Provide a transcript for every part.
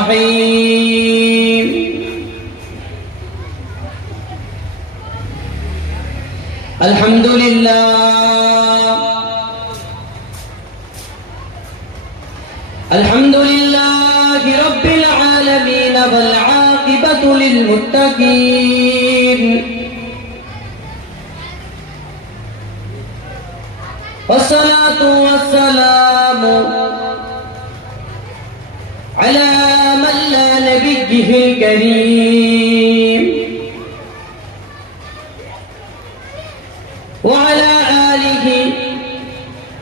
الرحيم الحمد لله رب العالمين والعاقبة للمتقين والصلاة والسلام على من لا نبيه الكريم وعلى آله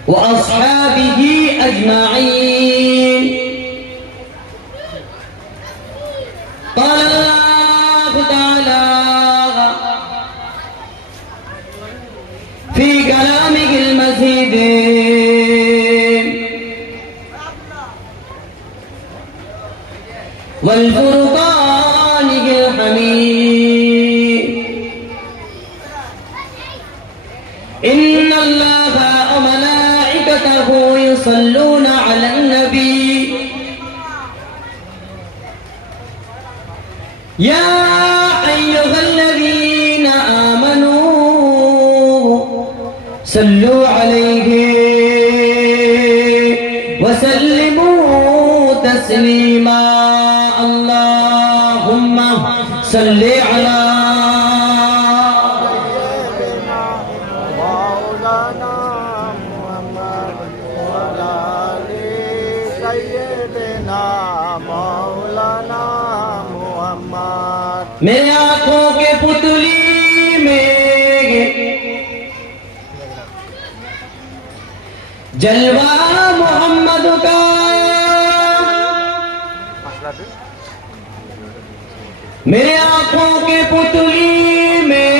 وأصحابه أجمعين. قال الله تعالى في كلامه المزيد والفرقانه الحميد إن الله وملائكته يصلون على النبي يا أيها الذين آمنوا صلوا عليه وسلموا تسليما اللهم صل على मेरे आंखों के पुतली में जलवा मोहम्मद का मेरे आंखों के पुतली में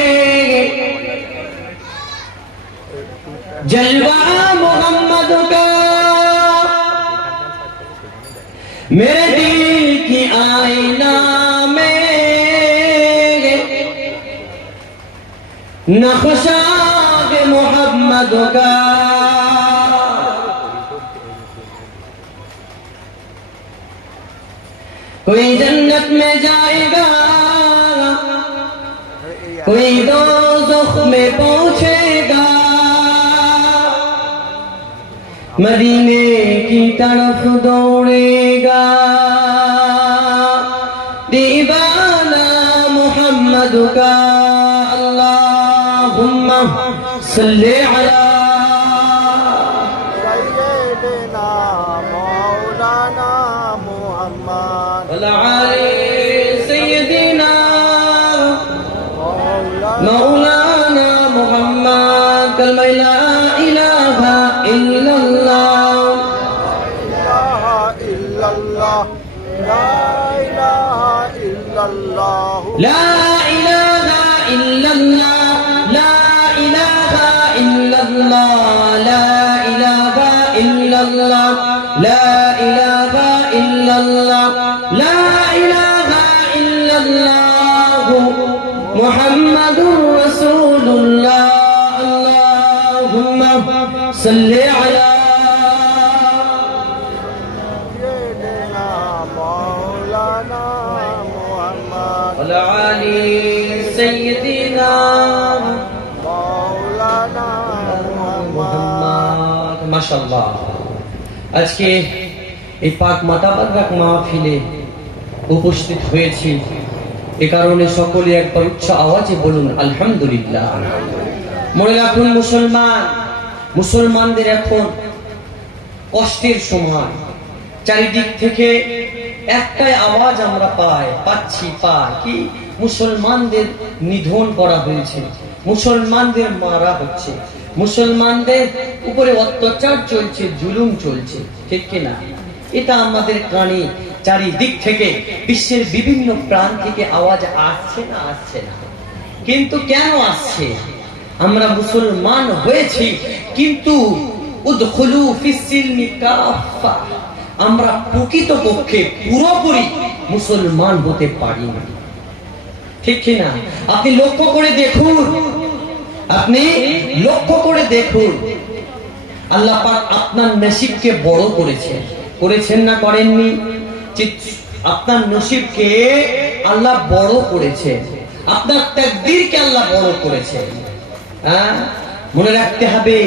जलवा मोहम्मद का मेरे दिल की आईना नक्शा मोहम्मद का कोई जन्नत में जाएगा कोई दोज़ख में पहुंचेगा मदीने की तरफ दौड़ेगा दीवाना मोहम्मद का सल्ले अला सय्यदना मौलाना मुहम्मद वला आले सय्यदना मौलाना मुहम्मद कलमा ला इलाहा इल्लल्लाह ला इलाहा इल्लल्लाह ला इलाहा इल्लल्लाह لا إله إلا الله لا إله إلا الله لا إله إلا الله لا إله إلا الله محمد رسول الله اللهم صل على سيدنا مولانا محمد وعلى آل سيدنا মাশাআল্লাহ আজকে এই পাক মাতাবারক মাহফিলে উপস্থিত হয়েছি এ কারণে সকলে একবার উচ্চ আওয়াজে বলুন আলহামদুলিল্লাহ। মনে রাখুন মুসলমানদের এখন কষ্টের সময় চারিদিক থেকে একটাই আওয়াজ আমরা পাচ্ছি কি মুসলমানদের নিধন করা হয়েছে, মুসলমানদের মারা হচ্ছে, মুসলমানদের উপরে অত্যাচার চলছে, জুলুম চলছে, ঠিক কিনা? এটা আমাদের কানে চারিদিক থেকে বিশ্বের বিভিন্ন প্রান্ত থেকে আওয়াজ আসছে না কিন্তু কেন আসছে? আমরা মুসলমান হয়েছি কিন্তু উদখুলু ফিস-সিলমি কাফা, আমরা প্রকৃতপক্ষে পুরোপুরি মুসলমান হতে পারি না, ঠিক কিনা? আপনি লক্ষ্য করে দেখুন আল্লাহ পাক আপনার নসিবকে বড় করেছেন না করেননি? আপনার নসিবকে আল্লাহ বড় করেছে, আপনার তাকদীরকে আল্লাহ বড় করেছে। হ্যাঁ, মনে রাখতে হবে,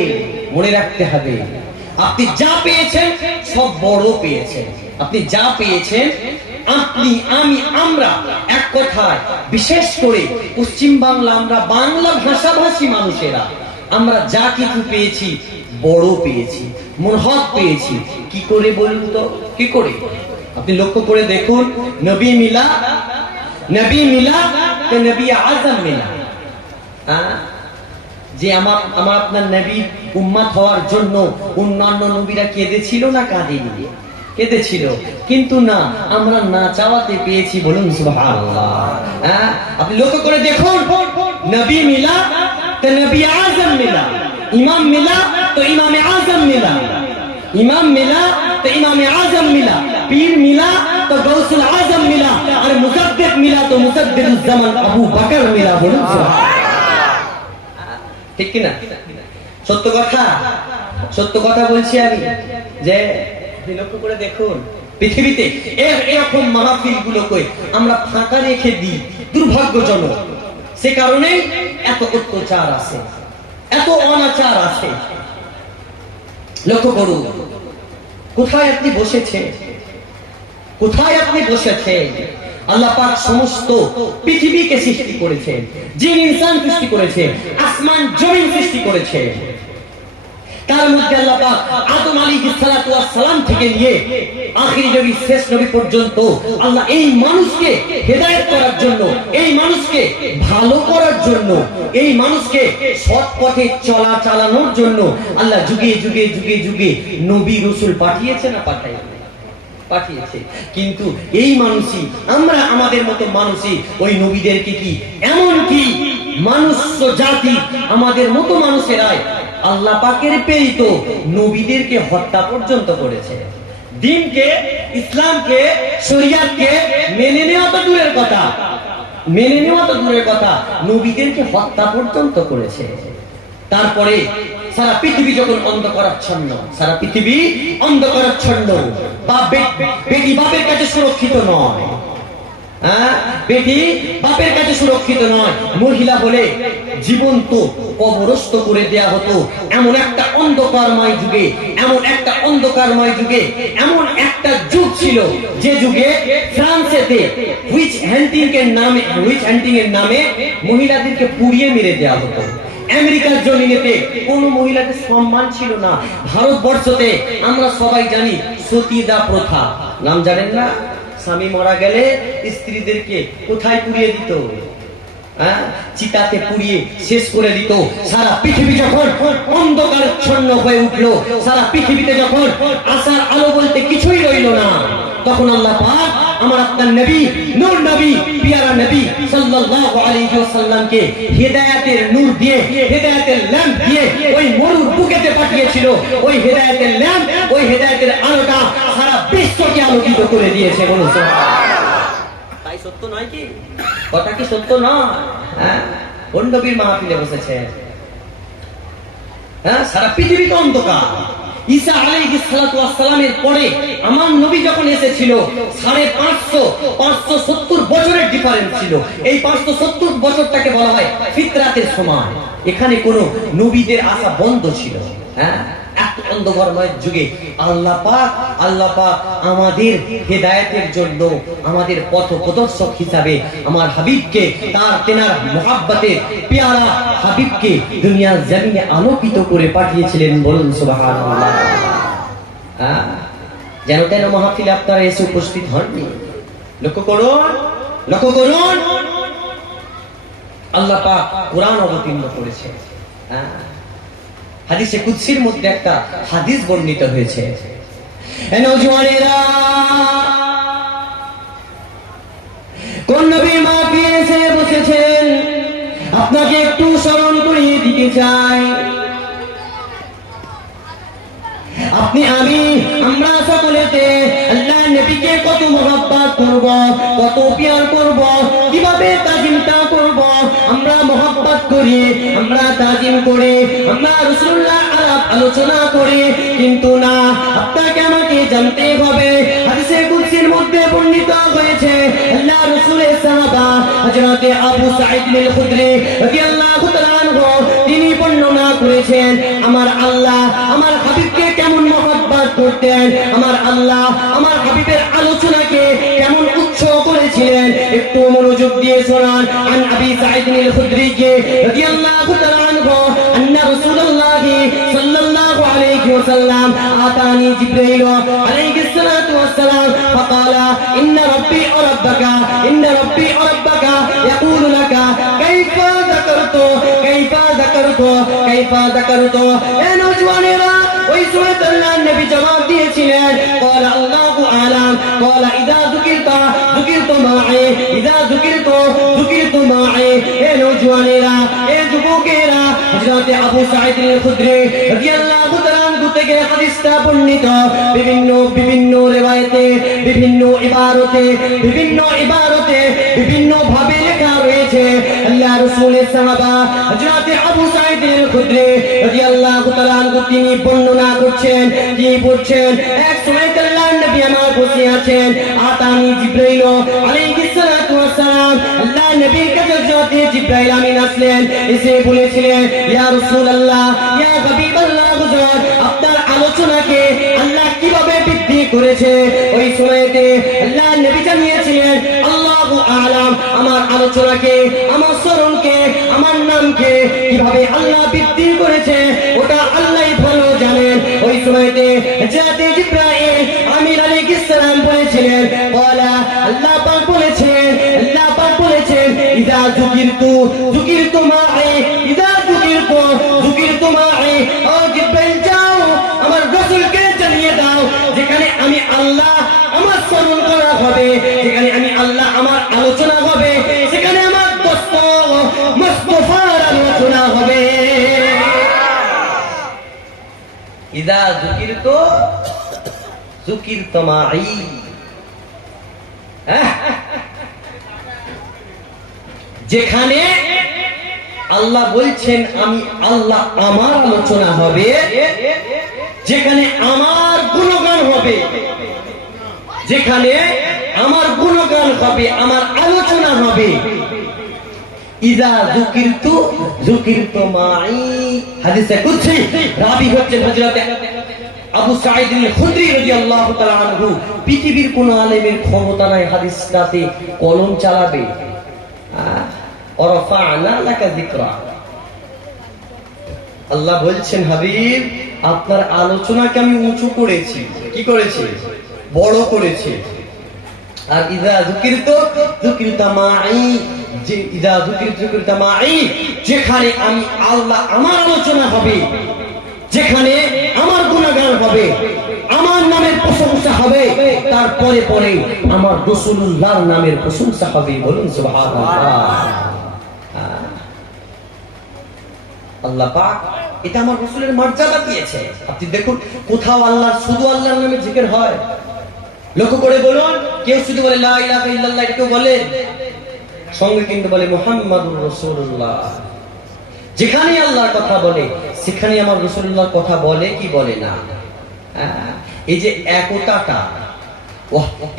মনে রাখতে হবে, আপনি যা পেয়েছেন সব বড় পেয়েছেন। আপনি যা পেয়েছেন, আপনি, আমি, আমরা, এক কথায় বিশেষ করে পশ্চিম বাংলা, আমরা বাংলা ভাষাভাষী মানুষেরা, আমরা যা কিছু পেয়েছি বড় পেয়েছি, মহৎ পেয়েছি। কি করে বলুন তো, কি করে? আপনি লক্ষ্য করে দেখুন, নবী মিলা, নবী মিলা তো নবী আজম মিলা। যে আমার আপনার নবী উম্মত হওয়ার জন্য অন্যান্য নবীরা কেঁদেছিল না কাঁদেনি? কেঁদেছিল, কিন্তু না, আমরা না চাওয়াতে পেয়েছি। বলুন সুবহানাল্লাহ। আপনি লক্ষ্য করে দেখুন, নবী মিলা তো নবী আজম মিলা, ইমাম মিলা তো ইমামে আজম মিলা, ইমাম মিলা তো ইমামে আজম মিলা, পীর মিলা তো গৌসুল আজম মিলা, আর মুজাদ্দিদ মিলা তো মুজাদ্দিদুজ জামান আবু বকর মিলা। বলুন সুবহানাল্লাহ। ঠিক কিনা? সত্য কথা, সত্য কথা বলছি আমি। যে লক্ষ্য করে দেখুন, পৃথিবীতে এরকম মাহফিল গুলোকে আমরা ফাঁকা রেখে দিই, দুর্ভাগ্যজনক। সে কারণে এত অত্যাচার আছে, এত অনাচার আছে। লক্ষ্য করুন, কোথায় আপনি বসেছেন, কোথায় আপনি বসেছেন? আল্লাহ পাক সমস্ত পৃথিবীকে সৃষ্টি করেছেন, জিন ইনসান সৃষ্টি করেছেন, আসমান জমিন সৃষ্টি করেছেন। তার মধ্যে আল্লাহ পাক আদম আলাইহিস সালাতু ওয়াস সালাম থেকে নিয়ে আখির নবী, শেষ নবী পর্যন্ত আল্লাহ এই মানুষকে হেদায়েত করার জন্য, এই মানুষকে ভালো করার জন্য, এই মানুষকে সৎ পথে চালানোর জন্য আল্লাহ যুগে যুগে যুগে যুগে নবী রাসূল পাঠিয়েছে না পাঠায়নি? পাঠিয়েছে। কিন্তু এই মানুষই, আমরা আমাদের মতো মানুষই ওই নবীদেরকে কি, এমন কি মানুষ জাতি, আমাদের মতো মানুষেরাই আল্লাহ পাকের প্রেরিত নবীদেরকে হত্যা পর্যন্ত করেছে। দ্বীনকে, ইসলামকে, শরিয়াতকে মেনে নেওয়া তো দূরের কথা, মেনে নেওয়া তো দূরের কথা, নবীদেরকে হত্যা পর্যন্ত করেছে। তারপরে সারা পৃথিবী যখন অন্ধকারাচ্ছন্ন, সারা পৃথিবী অন্ধকারাচ্ছন্ন, বেটি বাপের কাছে সুরক্ষিত নয়, বেটি বাপের কাছে সুরক্ষিত নয়, মহিলা বলে জীবন্ত কবরস্থ করে দেয়া হতো। এমন একটা অন্ধকারময় যুগে, এমন একটা অন্ধকারময় যুগে, এমন একটা যুগ ছিল যে যুগে ফ্রান্সেতে উইচ হান্টিং এর নামে মহিলাদেরকে পুড়িয়ে মেরে দেওয়া হতো। আমেরিকার জমিনেতে কোন মহিলাকে সম্মান ছিল না। ভারতবর্ষতে আমরা সবাই জানি সতীদাহ প্রথা, নাম জানেন না? স্বামী মারা গেলে স্ত্রীদেরকে কোথায় পুড়িয়ে দিত? চিতাতে পুড়িয়ে শেষ করে দিত। সারা পৃথিবী যখন অন্ধকারাচ্ছন্ন হয়ে উঠলো, সারা পৃথিবীতে যখন আশার আলো বলতে কিছুই রইল না, তখন আল্লাহ পাক আমার আপনার নবী, নূর নবী, পিয়ারা নবী সাল্লাল্লাহু আলাইহি ওয়াসাল্লামকে হেদায়েতের নূর দিয়ে, হেদায়েতের ল্যাম্প দিয়ে ওই মরুর বুকেতে পাঠিয়েছিল। ওই হেদায়েতের ল্যাম্প, ওই হেদায়েতের আলোটা সারা বিশ্বকে আলোকিত করে দিয়েছে। বলুন সুবহানাল্লাহ। তাই সত্য নয় কি? কথা কি সত্য নয়? কোন নবীর মাহফিলে বসেছে? সারা পৃথিবী তো অন্ধকার। ঈসা আলাইহিস সালাতু ওয়াস সালামের পরে আমার নবী যখন এসেছিল 570 বছরের ডিফারেন্স ছিল। এই 570 বছরটাকে বলা হয় ফিতরাতের সময়। এখানে কোন নবীদের আসা বন্ধ ছিল। এত অন্ধকারময় যুগে আল্লাহ পাক আমাদের হেদায়েতের জন্য, আমাদের পথ প্রদর্শক হিসাবে আমার হাবিবকে, তার তেনার মুহাব্বতের পেয়ারা হাবিবকে দুনিয়ার জমিনে আলোকিত করে পাঠিয়েছিলেন। বলুন সুবহানাল্লাহ। যেন তেন মাহফিলে আপনারা এসে উপস্থিত হননি। লক্ষ্য করুন, লক্ষ্য করুন, আল্লাহ পাক কোরআন অবতীর্ণ করেছে। হাদিসে কুদসির মধ্যে একটা হাদিস বর্ণিত হয়েছে, নওজওয়ানেরা কোন নবীর মাহফিলে এসে বসেছেন, আপনাকে একটু স্মরণ করিয়ে দিতে চাই। আপনি, আমি, আমরা সকলেতে আল্লাহ নবীকে কত মহব্বত করব, কত প্যার করব, কিভাবে তাজিমটা করব। আমরা মহব্বত করি, আমরা তাজিম করে, আমরা রাসূলুল্লাহ আলোচনা করি, কিন্তু না, আপনাকে আমাকে জানতে হবে। হাদিসে কুদসির মধ্যে বর্ণিত সাহাবা হযরত আবু সাঈদ আল খুদরি রাদিয়াল্লাহু তাআলা আনহু তিনি বর্ণনা করেছেন আমার আল্লাহ আমার হাবিবকে কেমন মহব্বত করতেন, আমার আল্লাহ আমার হাবিবের আলোচনাকে কেমন উৎস করেছিলেন। একটু মনোযোগ দিয়ে শোনান। আন আবি সাঈদ আল খুদরি রাদিয়াল্লাহু তাআলা আনহু আন্না রাসূলুল্লাহ সাল্লাল্লাহু আলাইহি ওয়াসাল্লাম আতানি জিবরাইল আলাইহিস সালাতু ওয়াসসালাম فقال ان ربي وربك ان ربي وربك يقول لك كيف ذكرت كيف ذكرت كيف ذكرت يا نوجوانরা ওই সূরাতে আল্লাহ নবী জবাব দিয়েছিলেন قال الله اعلم قال اذا ذكرت ذكرت معي اذا ذكرت ذكرت معي এ নওজওয়ানেরা এ যুবকেরা হযরত আবু সাঈদ আল খুদরি রাদিয়াল্লাহু তাআলা আনহু থেকে হাদিসটা বর্ণিত বিভিন্ন রিওয়ায়াতে বিভিন্ন ইবারতে বিভিন্ন ভাবে লেখা রয়েছে। আল্লাহ রাসূলের সাহাবা হযরত আবু সাঈদ আল খুদরি রাদিয়াল্লাহু তাআলা আনহু তিনি বর্ণনা করছেন কি বলছেন এক সময় আল্লাহর নবী আমার বসে আছেন আতানি জিবরাইল আলাইহিস সালাতু ওয়াসসালাম আল্লাহর নবীর কাছে হযরত জিবরাইল আমিন আসলেন এসে বলেছিলেন ইয়া রাসূলুল্লাহ ইয়া হাবিবাল্লাহ হুজুর আপনার আলোচনাকে আল্লাহ কিভাবে বৃদ্ধি করেছে। ওই সময়তে আল্লাহর নবী জানিয়েছিলেন আল্লাহু আ'লাম আমার আলোচনাকে আমার স্মরণকে আমার নামকে কিভাবে আল্লাহ বৃদ্ধি করেছে ওটা আল্লাহই ভালো জানেন। ওই সময়তে হযরত জিবরাইল আমিন আলাইহিস সালাম বলেছিলেন বলা আল্লাহ পাক বলেছেন ইযা যুকিরতু মা'i ইযা যুকিরতু মা'i ও জিবরাইল যাও আমার রাসূলকে জানিয়ে দাও যেখানে আমি আল্লাহ আমার স্মরণ করা হবে, যেখানে আমি আল্লাহ আমার আলোচনা হবে, সেখানে আমার দোস্ত মুস্তাফার আলোচনা হবে। ইযা যুকিরতু মা'i যেখানে আল্লাহ বলছেন আমি আল্লাহ আমার আলোচনা হবে, যেখানে আমার গুণগান হবে, যেখানে আমার গুণগান হবে আমার আলোচনা হবে। ইযা যুকিরতু মা'i হাদিসে কুদসি রাবি হচ্ছেন হযরত আবু সাঈদ আল খুদরি রাদিয়াল্লাহু তাআলা আনহু। পৃথিবীর কোন আলেমের ক্ষমতা নাই হাদিসটাতে কলম চালাবে। ওয়ারাফা'না লাকা যিকরা আল্লাহ বলছেন হাবিব আপনার আলোচনাকে আমি উঁচু করেছি, কি করেছি বড় করেছি। আর ইযা যুকিরতু মা'i যে ইযা যুকিরতু মা'i যেখানে আমি আল্লাহ আমার আলোচনা হবে, যেখানে আমার গুণগান হবে, আমার নামের প্রশংসা হবে, তারপরে পরে আমার রাসূলুল্লাহর নামের প্রশংসা হবে। বলুন সুবহানাল্লাহ। আল্লাহ পাক এটা আমার রাসূলের মর্যাদা দিয়েছে। আপনি দেখুন কোথাও আল্লাহ শুধু আল্লাহর নামে জিকির হয়, লক্ষ্য করে বলুন কেউ শুধু বলে লা ইলাহা ইল্লাল্লাহ এটা কেউ বলে, সঙ্গে কিন্তু বলে মুহাম্মাদুর রাসূলুল্লাহ। যেখানে আল্লাহর কথা বলে সেখানে আমার রাসূলুল্লাহর কথা বলে কি বলে না। এই যে একতাটা,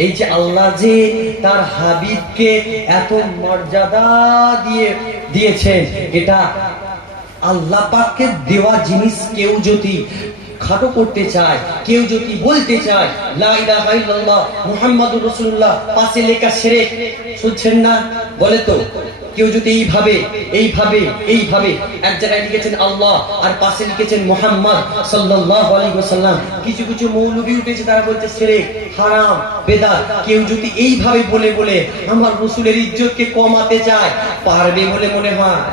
এই যে আল্লাহ যে তার হাবিবকে এত মর্যাদা দিয়েছেন, এটা আল্লাহ পাককে দেওয়া জিনিস কেউ যদি খাটো করতে চায়, কেউ যদি বলতে চায় লা ইলাহা ইল্লাল্লাহ মুহাম্মাদুর রাসূলুল্লাহ পাশে লেখা শিরক, শুনছেন না বলে তো কেউ যদি এইভাবে এক জায়গায় লিখেছেন আল্লাহ আর পাশে লিখেছেন মুহাম্মদ সাল্লাল্লাহু আলাইহি ওয়াসাল্লাম, কিছু মৌলবি উঠেছে তারা বলছে শিরক হারাম বেদাত। কেউ যদি এইভাবে বলে আমার রাসূলের ইজ্জতকে কমাতে চায়, পারবে বলে মনে হয়?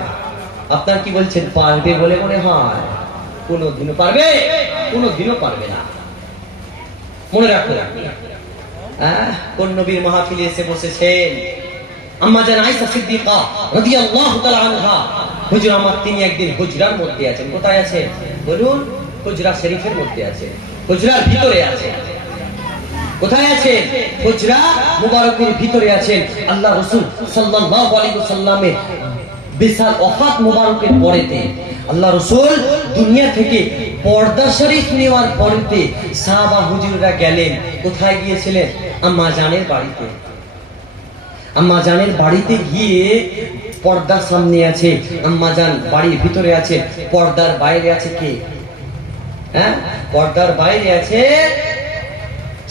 আপনার কি বলছেন পারবে বলে মনে হয়? কোনদিনও পারবে? কোনদিনও পারবে না। মনে রাখো কোন নবীর মাহফিলে এসে বসেছেন আম্মা জান আয়েশা সিদ্দিকা রাদিয়াল্লাহু তাআলা আনহা। হুজরা আমার তিনি একদিন হুজরার মধ্যে আছেন। কোথায় আছেন বলুন? হুজরা শরীফের মধ্যে আছে, হুজরার ভিতরে আছে। কোথায় আছেন? হুজরা মুবারকের ভিতরে আছেন। আল্লাহ রাসূল সাল্লাল্লাহু আলাইহি ওয়াসাল্লামের বিশাল ওফাত মুবারকের পরেতে আল্লাহ রাসূল দুনিয়া থেকে পর্দা শরীফ নেওয়ার পরেতে সাহাবা হুজুররা গেলেন। কোথায় গিয়েছিলেন? আম্মা জানের বাড়িতে। আম্মা জানের বাড়িতে গিয়ে পর্দার সামনে আছে আম্মা জান, বাড়ির ভিতরে আছে, পর্দার বাইরে আছে কে? হ্যাঁ, পর্দার বাইরে আছে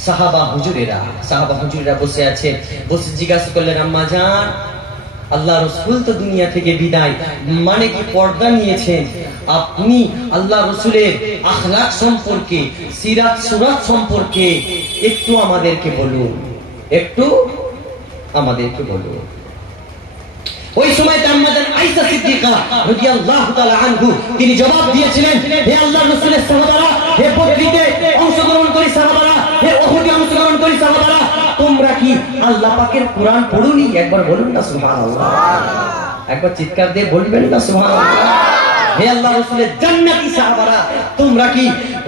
সাহাবা হুজুরেরা বসে আছে। বসে জিজ্ঞাসা করলেন, আম্মা জান, আল্লাহ রসুল তো দুনিয়া থেকে বিদায়, মানে কি পর্দা নিয়েছেন, আপনি আল্লাহ রসুলের আখলাক সম্পর্কে, সিরাত সুরাত সম্পর্কে একটু আমাদেরকে বলুন, একটু আমাদেরকে বলুন। ওই সময় আম্মাজান আয়েশা সিদ্দিকা রাদিয়াল্লাহু তাআলা আনহু তিনি জবাব দিয়েছিলেন, হে আল্লাহর রাসূলের সাহাবারা, হে বদরিতে অংশগ্রহণকারী সাহাবারা, হে উহুদে অংশগ্রহণকারী সাহাবারা, তোমরা কি আল্লাহ পাকের কোরআন পড়োনি? একবার বলুন না সুবহানাল্লাহ, একবার চিৎকার দিয়ে বলবেন না সুবহানাল্লাহ। হে আল্লাহ রাসূলের জান্নাতি সাহাবারা, তোমরা কি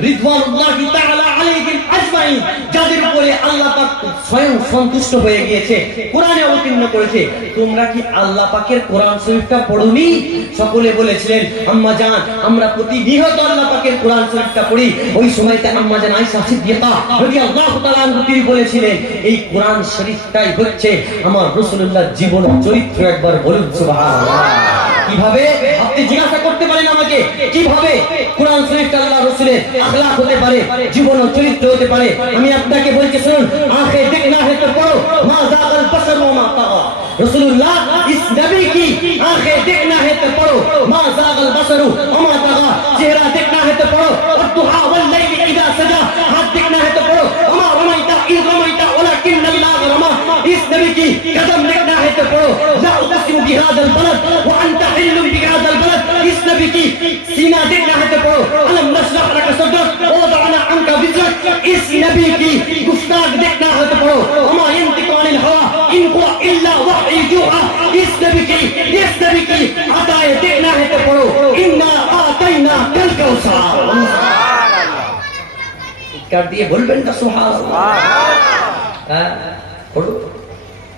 রিদওয়ানুল্লাহি তাআলা আলাইহিম আজমাইন, যাদের উপরে আল্লাহ পাক স্বয়ং সন্তুষ্ট হয়ে গিয়েছে, কোরআনে অবতীর্ণ করেছে, তোমরা কি আল্লাহ পাকের কোরআন শরীফটা পড়োনি? সকলে বলেছিলেন, আম্মা জান, আমরা প্রতিনিয়ত আল্লাহ পাকের কোরআন শরীফটা পড়ি। ওই সময়তে আম্মা জান আয়েশা সিদ্দিকা রাদিয়াল্লাহু তাআলা আনহা তিনি বলেছিলেন, এই কোরআন শরীফটাই হচ্ছে আমার রাসূলুল্লাহর জীবন চরিত্র। একবার বলুন সুবহানাল্লাহ। কিভাবে? আপনি জিজ্ঞাসা করতে পারেন আমাকে, কিভাবে কোরআন শরীফটা আল্লাহ রাসূলের আখলাক হতে পারে, জীবন ও চরিত্র হতে পারে? আমি আপনাকে বলছি, শুনুন, আঁখে দেখনা है तो पढ़ो मा ज़ागल बसर व मा तग़ा। रसूलुल्लाह इस नबी की आंखें देखना है तो पढ़ो मा ज़ागल बसर व मा तग़ा। चेहरा देखना है तो पढ़ो वद्दुहा वल्लैल इज़ा सजा। हाथ देखना है तो पढ़ो वमा रमैता इज़ रमैता वलाकिन्न अल्लाह रमा। इस नबी की कदम देखना है तो पढ़ो ला उक़सिमु बिहाज़ल बलद व अंता हिल्लुम बिहाज़ल बलद। इस नबी की सीना देखना है तो पढ़ो अलम नशरह लका सदरक व वदअना अन्का विज़रक। इस नबी की गुस्ताख देखना है तो पढ़ो वमा यंतिकु अनिल हवा इन हुवा इल्ला वह्यु यूहा। इस नबी की अताए देखना है तो पढ़ो इन्ना आतैना कल कौसर। कर दिए बोलবেন না সুবহানাল্লাহ। হ্যাঁ, পড়ো,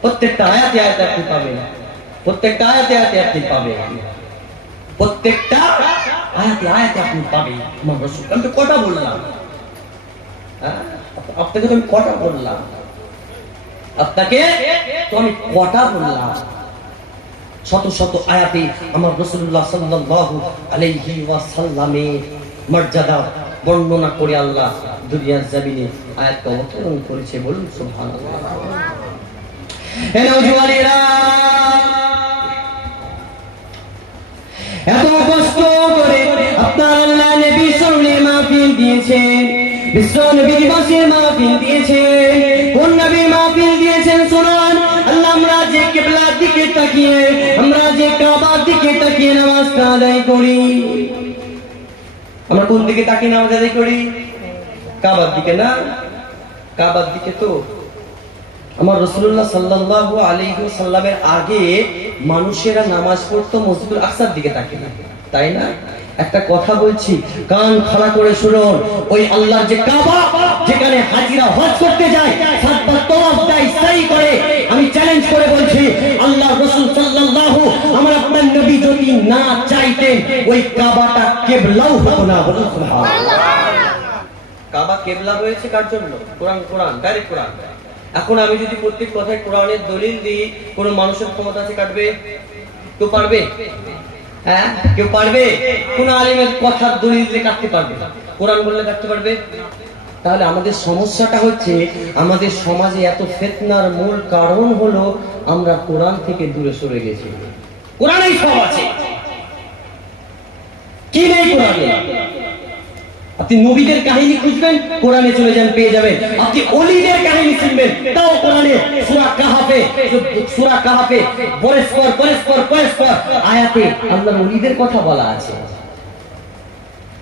প্রত্যেকটা আয়াতে আয়াতে আপনি পাবেন, প্রত্যেকটা আয়াতে আয়াতে আপনি পাবেন, প্রত্যেকটা আয়াতে আয়াতে আপনি পাবেন। আমার রাসূল, আমি তো কটা বললাম, আপনাকে তো আমি কটা বললাম, আপনাকে তো আমি কটা বললাম। শত শত আয়াতে আমার রাসূলুল্লাহ সাল্লাল্লাহু আলাইহি ওয়াসাল্লামের মর্যাদা বর্ণনা করে আল্লাহ দুনিয়ার জমিনে আয়াতকে অবতরণ করেছে। বলুন সুবহানাল্লাহ। হে নওজওয়ানেরা, এত কষ্ট করে আপনার আল্লাহ নবী সামনে মাহফিল দিয়েছেন, বিশ্ব নবী দিবসের মাহফিল দিয়েছেন। কোন নবী মাহফিল দিয়েছেন শুনুন। আল্লাহ, আমরা যে কিবলার দিকে তাকিয়ে, আমরা যে কাবার দিকে তাকিয়ে নামাজটা আদায় করি, আমরা কোন দিকে তাকিয়ে নামাজ আদায় করি? কাবার দিকে না? কাবার দিকে তো আমার রাসূলুল্লাহ সাল্লাল্লাহু আলাইহি ওয়াসাল্লামের আগে মানুষেরা নামাজ পড়তো মসজিদুল আকসার দিকে তাকিয়ে, তাই না? একটা কথা বলছি, কান খাড়া করে শুনুন। ওই আল্লাহর যে কাবা, যেখানে হাজিরা হজ করতে যায়, সাতবার তওয়াফ দেয়, সাই করে, আমি চ্যালেঞ্জ করে বলছি, আল্লাহ রাসূল সাল্লাল্লাহু আমার আপনার নবী যদি না চাইতেন, ওই কাবাটা কিবলাও হতো না। বলুন সুবহানাল্লাহ। কাবা কিবলা হয়েছে কার জন্য? কোরআন, ডাইরেক্ট কোরআন। এখন আমি যদি প্রত্যেক কথায় কোরআনের দলিল দিই, কোন মানুষের ক্ষমতা আছে কাটবে? কেউ পারবে? হ্যাঁ, কেউ পারবে? কোন আলিমের কথার দলিল দিয়ে কাটতে পারবে? কোরআন বললে কাটতে পারবে? তাহলে আমাদের সমস্যাটা হচ্ছে, আমাদের সমাজে এত ফিতনার মূল কারণ হলো আমরা কোরআন থেকে দূরে সরে গেছি। কোরআনেই সব আছে, কি নেই কোরআনে? আপনি নবীদের কাহিনী খুঁজবেন, কোরআনে চলে যান, পেয়ে যাবেন। আপনি ওলিদের কাহিনী শুনবেন, তাও কোরআনে সূরা কাহাফে পরস্পর আয়াতে আল্লাহর ওলিদের কথা বলা আছে।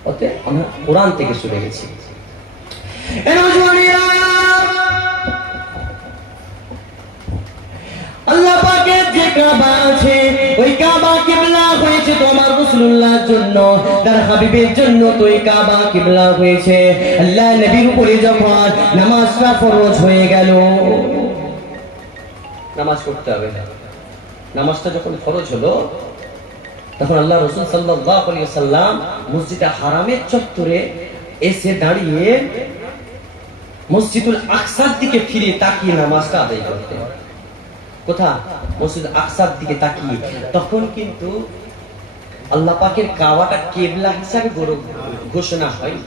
অতএব আমরা কোরআন থেকে সরে গেছি। আল্লাহ পাকের যে কাবা আছে, ওই কাবা কিবলা হয়েছে তোমার রাসূলুল্লাহর জন্য, তার হাবিবের জন্য তো এই কাবা কিবলা হয়েছে। আল্লাহ নবীর উপরে যখন নামাজটা ফরজ হয়ে গেল, নামাজ পড়তে হবে, নামাজটা যখন ফরজ হলো, তখন আল্লাহ রাসূল সাল্লাল্লাহু আলাইহি ওয়াসাল্লাম মসজিদে হারামের চত্বরে এসে দাঁড়িয়ে মসজিদুল আকসার দিকে ফিরে তাকিয়ে নামাজটা আদায় করতেন। কোথা? মসজিদ আকসার দিকে তাকিয়ে। তখন কিন্তু আল্লাহ পাকের কাবাটা কিবলা হিসাবে ঘোষণা হয়।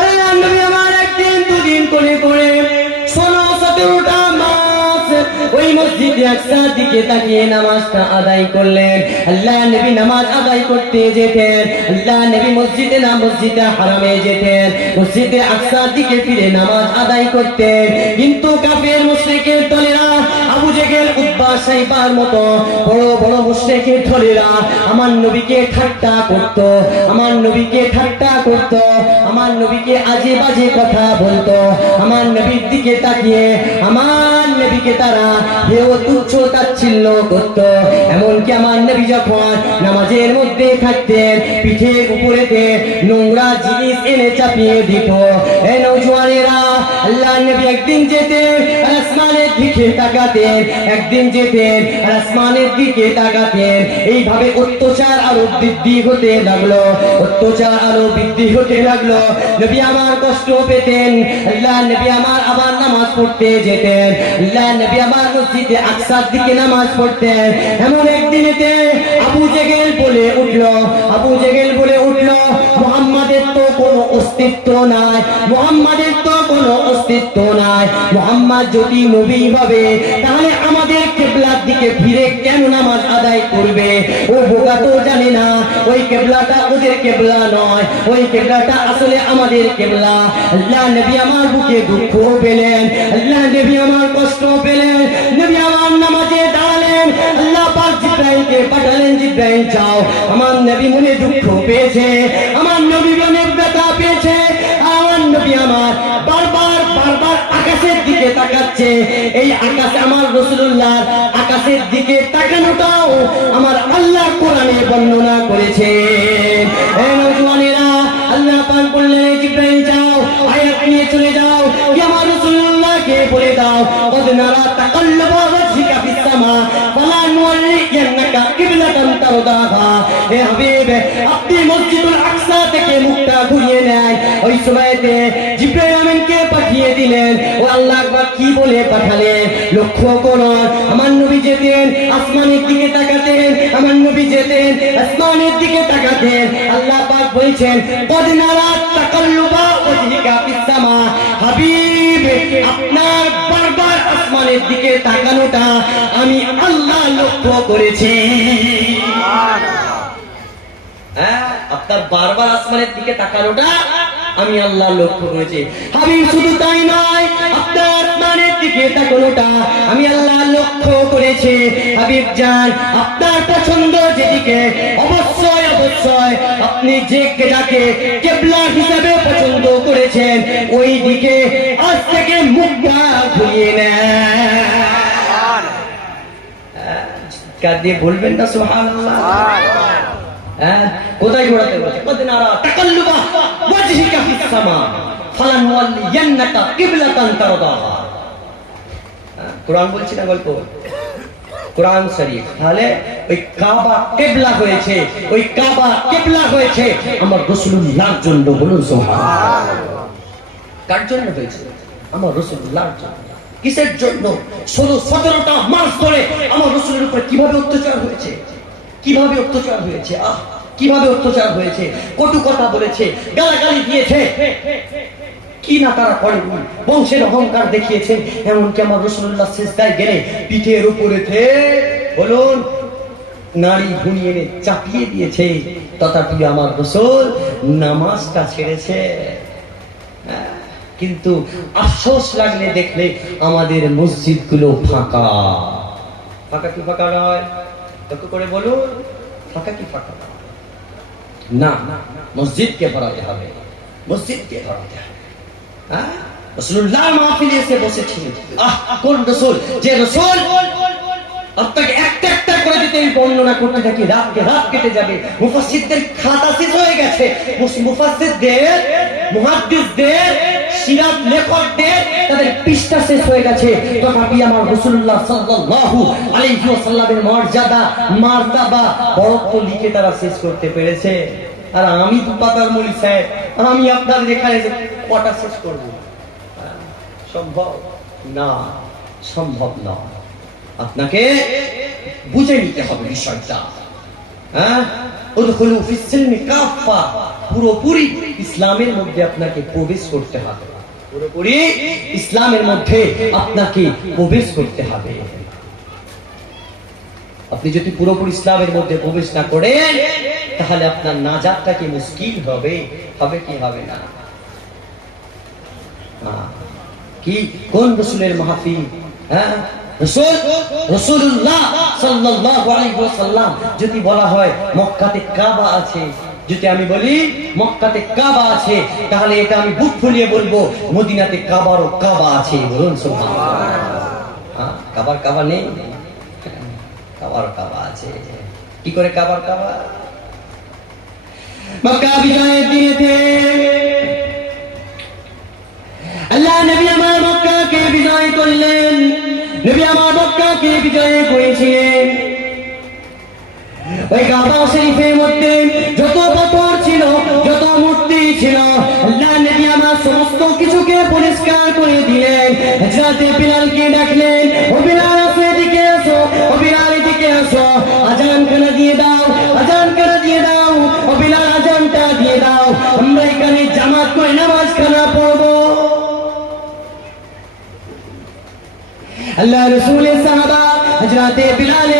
আল্লাহ নবী আমার একদিন দুদিন করে করে 17টা মাস ওই মসজিদে আকসার দিকে তাকিয়ে নামাজটা আদায় করলেন। আল্লাহ নবী নামাজ আদায় করতে যেতেন, আল্লাহ নবী মসজিদে হারামে যেতেন, মসজিদে আকসার দিকে ফিরে নামাজ আদায় করতেন। কিন্তু কাফের মুশরিকের দলেরা, আবু জেহেল, উতবা, সাইবার মতো বড় বড় মুশরিকের দলেরা আমার নবীকে ঠাট্টা করত, আমার নবীকে ঠাট্টা করত, আমার নবীকে আজে বাজে কথা বলতো, আমার নবীর দিকে তাকিয়ে আমার নবীকে তারা হেয় তুচ্ছ তাচ্ছিল্য করত। এমনকি আমার নবী যখন নামাজের মধ্যে থাকতেন পিঠের উপরেতে নোংরা জিনিস এনে চাপিয়ে দিত। এই নওজওয়ানেরা, আল্লাহ নবী একদিন যেতেন আসমানের দিকে তাকাতেন, একদিন যেতেন আসমানের দিকে তাকাতেন। এইভাবে অত্যাচার আরো বৃদ্ধি হতে লাগলো, অত্যাচার আরো বৃদ্ধি হতে লাগলো। নবী আমার কষ্ট পেতেন, আল্লাহ নবী আমার আবার নামাজ পড়তে যেতেন, আল্লাহ নবী আমার মসজিদে আকসার দিকে নামাজ পড়তেন। এমন একদিনেতে আবু জেহেল বলে উঠলো, আবু জেহেল বলে উঠলো, মুহাম্মাদের তো কোনো অস্তিত্ব নাই, মুহাম্মাদের তো কোনো অস্তিত্ব নাই। মুহাম্মদ যদি নবী হবে তাহলে আমাদের কিবলার দিকে ফিরে কেন নামাজ আদায় করবে? ও বোকা তো জানে না ওই কিবলাটা ওদের কিবলা নয়, ওই কিবলাটা আসলে আমাদের কিবলা। আল্লাহ নবী আমার বুকে দুঃখ পেলেন, আল্লাহ নবী আমার কষ্ট পেলেন। নবী আমার নামাজে দাঁড়ালেন, আল্লাহ পাক জিবরাইলকে পাঠালেন, জিবরাইল যাও। আমার নবী মনে দুঃখ পেয়েছে, আমার নবী মনে ব্যথা পেয়েছে। আমার নবী আমার বারবার বারবার আকাশের দিকে তাকাচ্ছে। এই আকাশে আমার রাসূলুল্লাহ আকাশের দিকে তাকানোটাও আমার আল্লাহ কোরআনে বর্ণনা করেছে। এই নওজওয়ানেরা, আল্লাহ পাক বললেন জিবরাইল যাও, আয়াত নিয়ে চলে যাও, কি আমার রাসূলুল্লাহকে বলে দাও কদ নারা তাকাল্লুবা ওয়াজহিকা ফিস সামা ফালা নুওয়াল্লিয়ান্নাকা কিবলাতান তারদাহা। হে হাবিব, আপনি মসজিদুল আকসা থেকে মুখটা ঘুরিয়ে নেন। ওই সময়তে জিবরাইল আমিনকে পাঠিয়ে দিলেন। ও আল্লাহ আকবার কি বলে পাঠালেন লক্ষ্য করুন। আমার নবী যেতেন আসমানের দিকে তাকাতেন, আমার নবী যেতেন আসমানের দিকে তাকাতেন। আল্লাহ পাক বলছেন কদ নারা তাকাল্লুবা ওয়াজহিকা ফিস সামা। হাবিব, আপনার বারবার আসমানের দিকে তাকানোটা আমি আল্লাহ লক্ষ্য করেছি। হ্যাঁ, আপনার বারবার আসমানের দিকে তাকানোটা আমি আল্লাহ লক্ষ্য করেছি। হাবিব, শুধু তাই নয়, আপনার আসমানের দিকে তাকানোটা আমি আল্লাহ লক্ষ্য করেছি। হাবিব জান, আপনার পছন্দ যেদিকে অবশ্যই অবশ্যই আপনি যে যাকে কিবলা হিসাবে পছন্দ করেছেন ওই দিকে আজ থেকে মুখটা ঘুরিয়ে নেন। কাঁদিয়ে বলবেন না সুবহানাল্লাহ? কোথায় ঘোরাতে বলছে? কদ নারা তাকাল্লুবা ওয়াজহিকা ফিস সামা ফালানুওয়াল্লিয়ান্নাকা কিবলাতান তারদাহা। কোরআন বলছি না গল্প, কোরআন শরীফ। তাহলে ওই কাবা কিবলা হয়েছে, ওই কাবা কিবলা হয়েছে আমার রাসূলুল্লাহর জন্য। বলুন সুবহানাল্লাহ। কার জন্য হয়েছে? আমার রাসূলুল্লাহর জন্য। কিসের জন্য? 17টা মাস ধরে আমার রাসূলের উপর কিভাবে অত্যাচার হয়েছে, কিভাবে অত্যাচার হয়েছে, কিভাবে অত্যাচার হয়েছে, কটু কথা বলেছে, গালাগালি দিয়েছে, কি না তারা করেন, বংশের অহংকার দেখিয়েছে। এমনকি আমার রাসূলুল্লাহ সিজদায় গেলে পিঠের উপরেতে বলুন নারী ঘুরিয়ে এনে চাপিয়ে দিয়েছে। তথাপি আমার রাসূল নামাজটা ছেড়েছে। কিন্তু আফসোস লাগলে দেখলে আমাদের মসজিদগুলো ফাঁকা। ফাঁকা কি ফাঁকা নয়? লক্ষ্য করে বলুন, ফাঁকা কি ফাঁকা না? মসজিদকে ভরাতে হবে, মসজিদকে ভরাতে হবে। রাসূলুল্লাহ মাহফিলে এসে বসেছিলেন। কোন রাসূল? যে রাসূল আপনাকে একটা একটা করে দিতে বর্ণনা করতে থাকি, রাত কেটে যাবে। মুফাসসিরদের খাতা শেষ হয়ে গেছে, মুফাসসিরদের, মুহাদ্দিসদের, সিরাত লেখকদের তাদের পৃষ্ঠা শেষ হয়ে গেছে। তথাপি আমার রাসূলুল্লাহ সাল্লাল্লাহু আলাইহি ওয়াসাল্লামের মর্যাদা, মারতাবা, বরত্ব লিখে তারা শেষ করতে পেরেছে। আর আমি তো পাতার মুলি সাহেব, আমি আপনাদের এখানে কটা শেষ করব? সম্ভব না, সম্ভব নয়। আপনাকে বুঝে নিতে হবে বিষয়টা। হ্যাঁ, উদখুলু ফিস সিলমি কাফা, পুরোপুরি ইসলামের মধ্যে আপনাকে প্রবেশ করতে হবে, পুরোপুরি ইসলামের মধ্যে আপনাকে প্রবেশ করতে হবে। আপনি যদি পুরোপুরি ইসলামের মধ্যে প্রবেশ না করেন তাহলে আপনার নাজাতটা কি মুশকিল হবে, হবে কি হবে না? কি কোন রাসূলের মাহফিল? হ্যাঁ, রাসূলুল্লাহ সাল্লাল্লাহু আলাইহি ওয়াসাল্লাম যদি বলা হয় মক্কাতে কাবা আছে, যদি আমি বলি মক্কাতে কাবা আছে, তাহলে এটা আমি বুক ফুলিয়ে বলবো মদিনাতে কাবারও কাবা আছে। বলুন সুবহানাল্লাহ। কাবার কাবা নেই? কাবার কাবা আছে। কি করে কাবার কাবা? মক্কা বিজয়ের দিনেতে আল্লাহ নবী আমার মক্কাকে বিজয় করলেন। নবী আমার মক্কাকে বিজয় করেছিলেন। ওই কাবা শরীফের মধ্যে যত পাথর ছিল, যত মূর্তি ছিল, আল্লাহ নবী আমার সমস্ত কিছুকে পরিষ্কার করে দিলেন। হযরত বিলালকে ডাকলেন, ও বিলাল আসো, এদিকে আসো, ও বিলাল এদিকে আসো, আজান খানা দিয়ে দাও, আজান খানা দিয়ে দাও, ও বিলাল আজানটা দিয়ে দাও, আমরা এখানে জামাত করে নামাজ খানা পড়বো। আল্লাহ রাসূলের সাহাবা হযরত বিলাল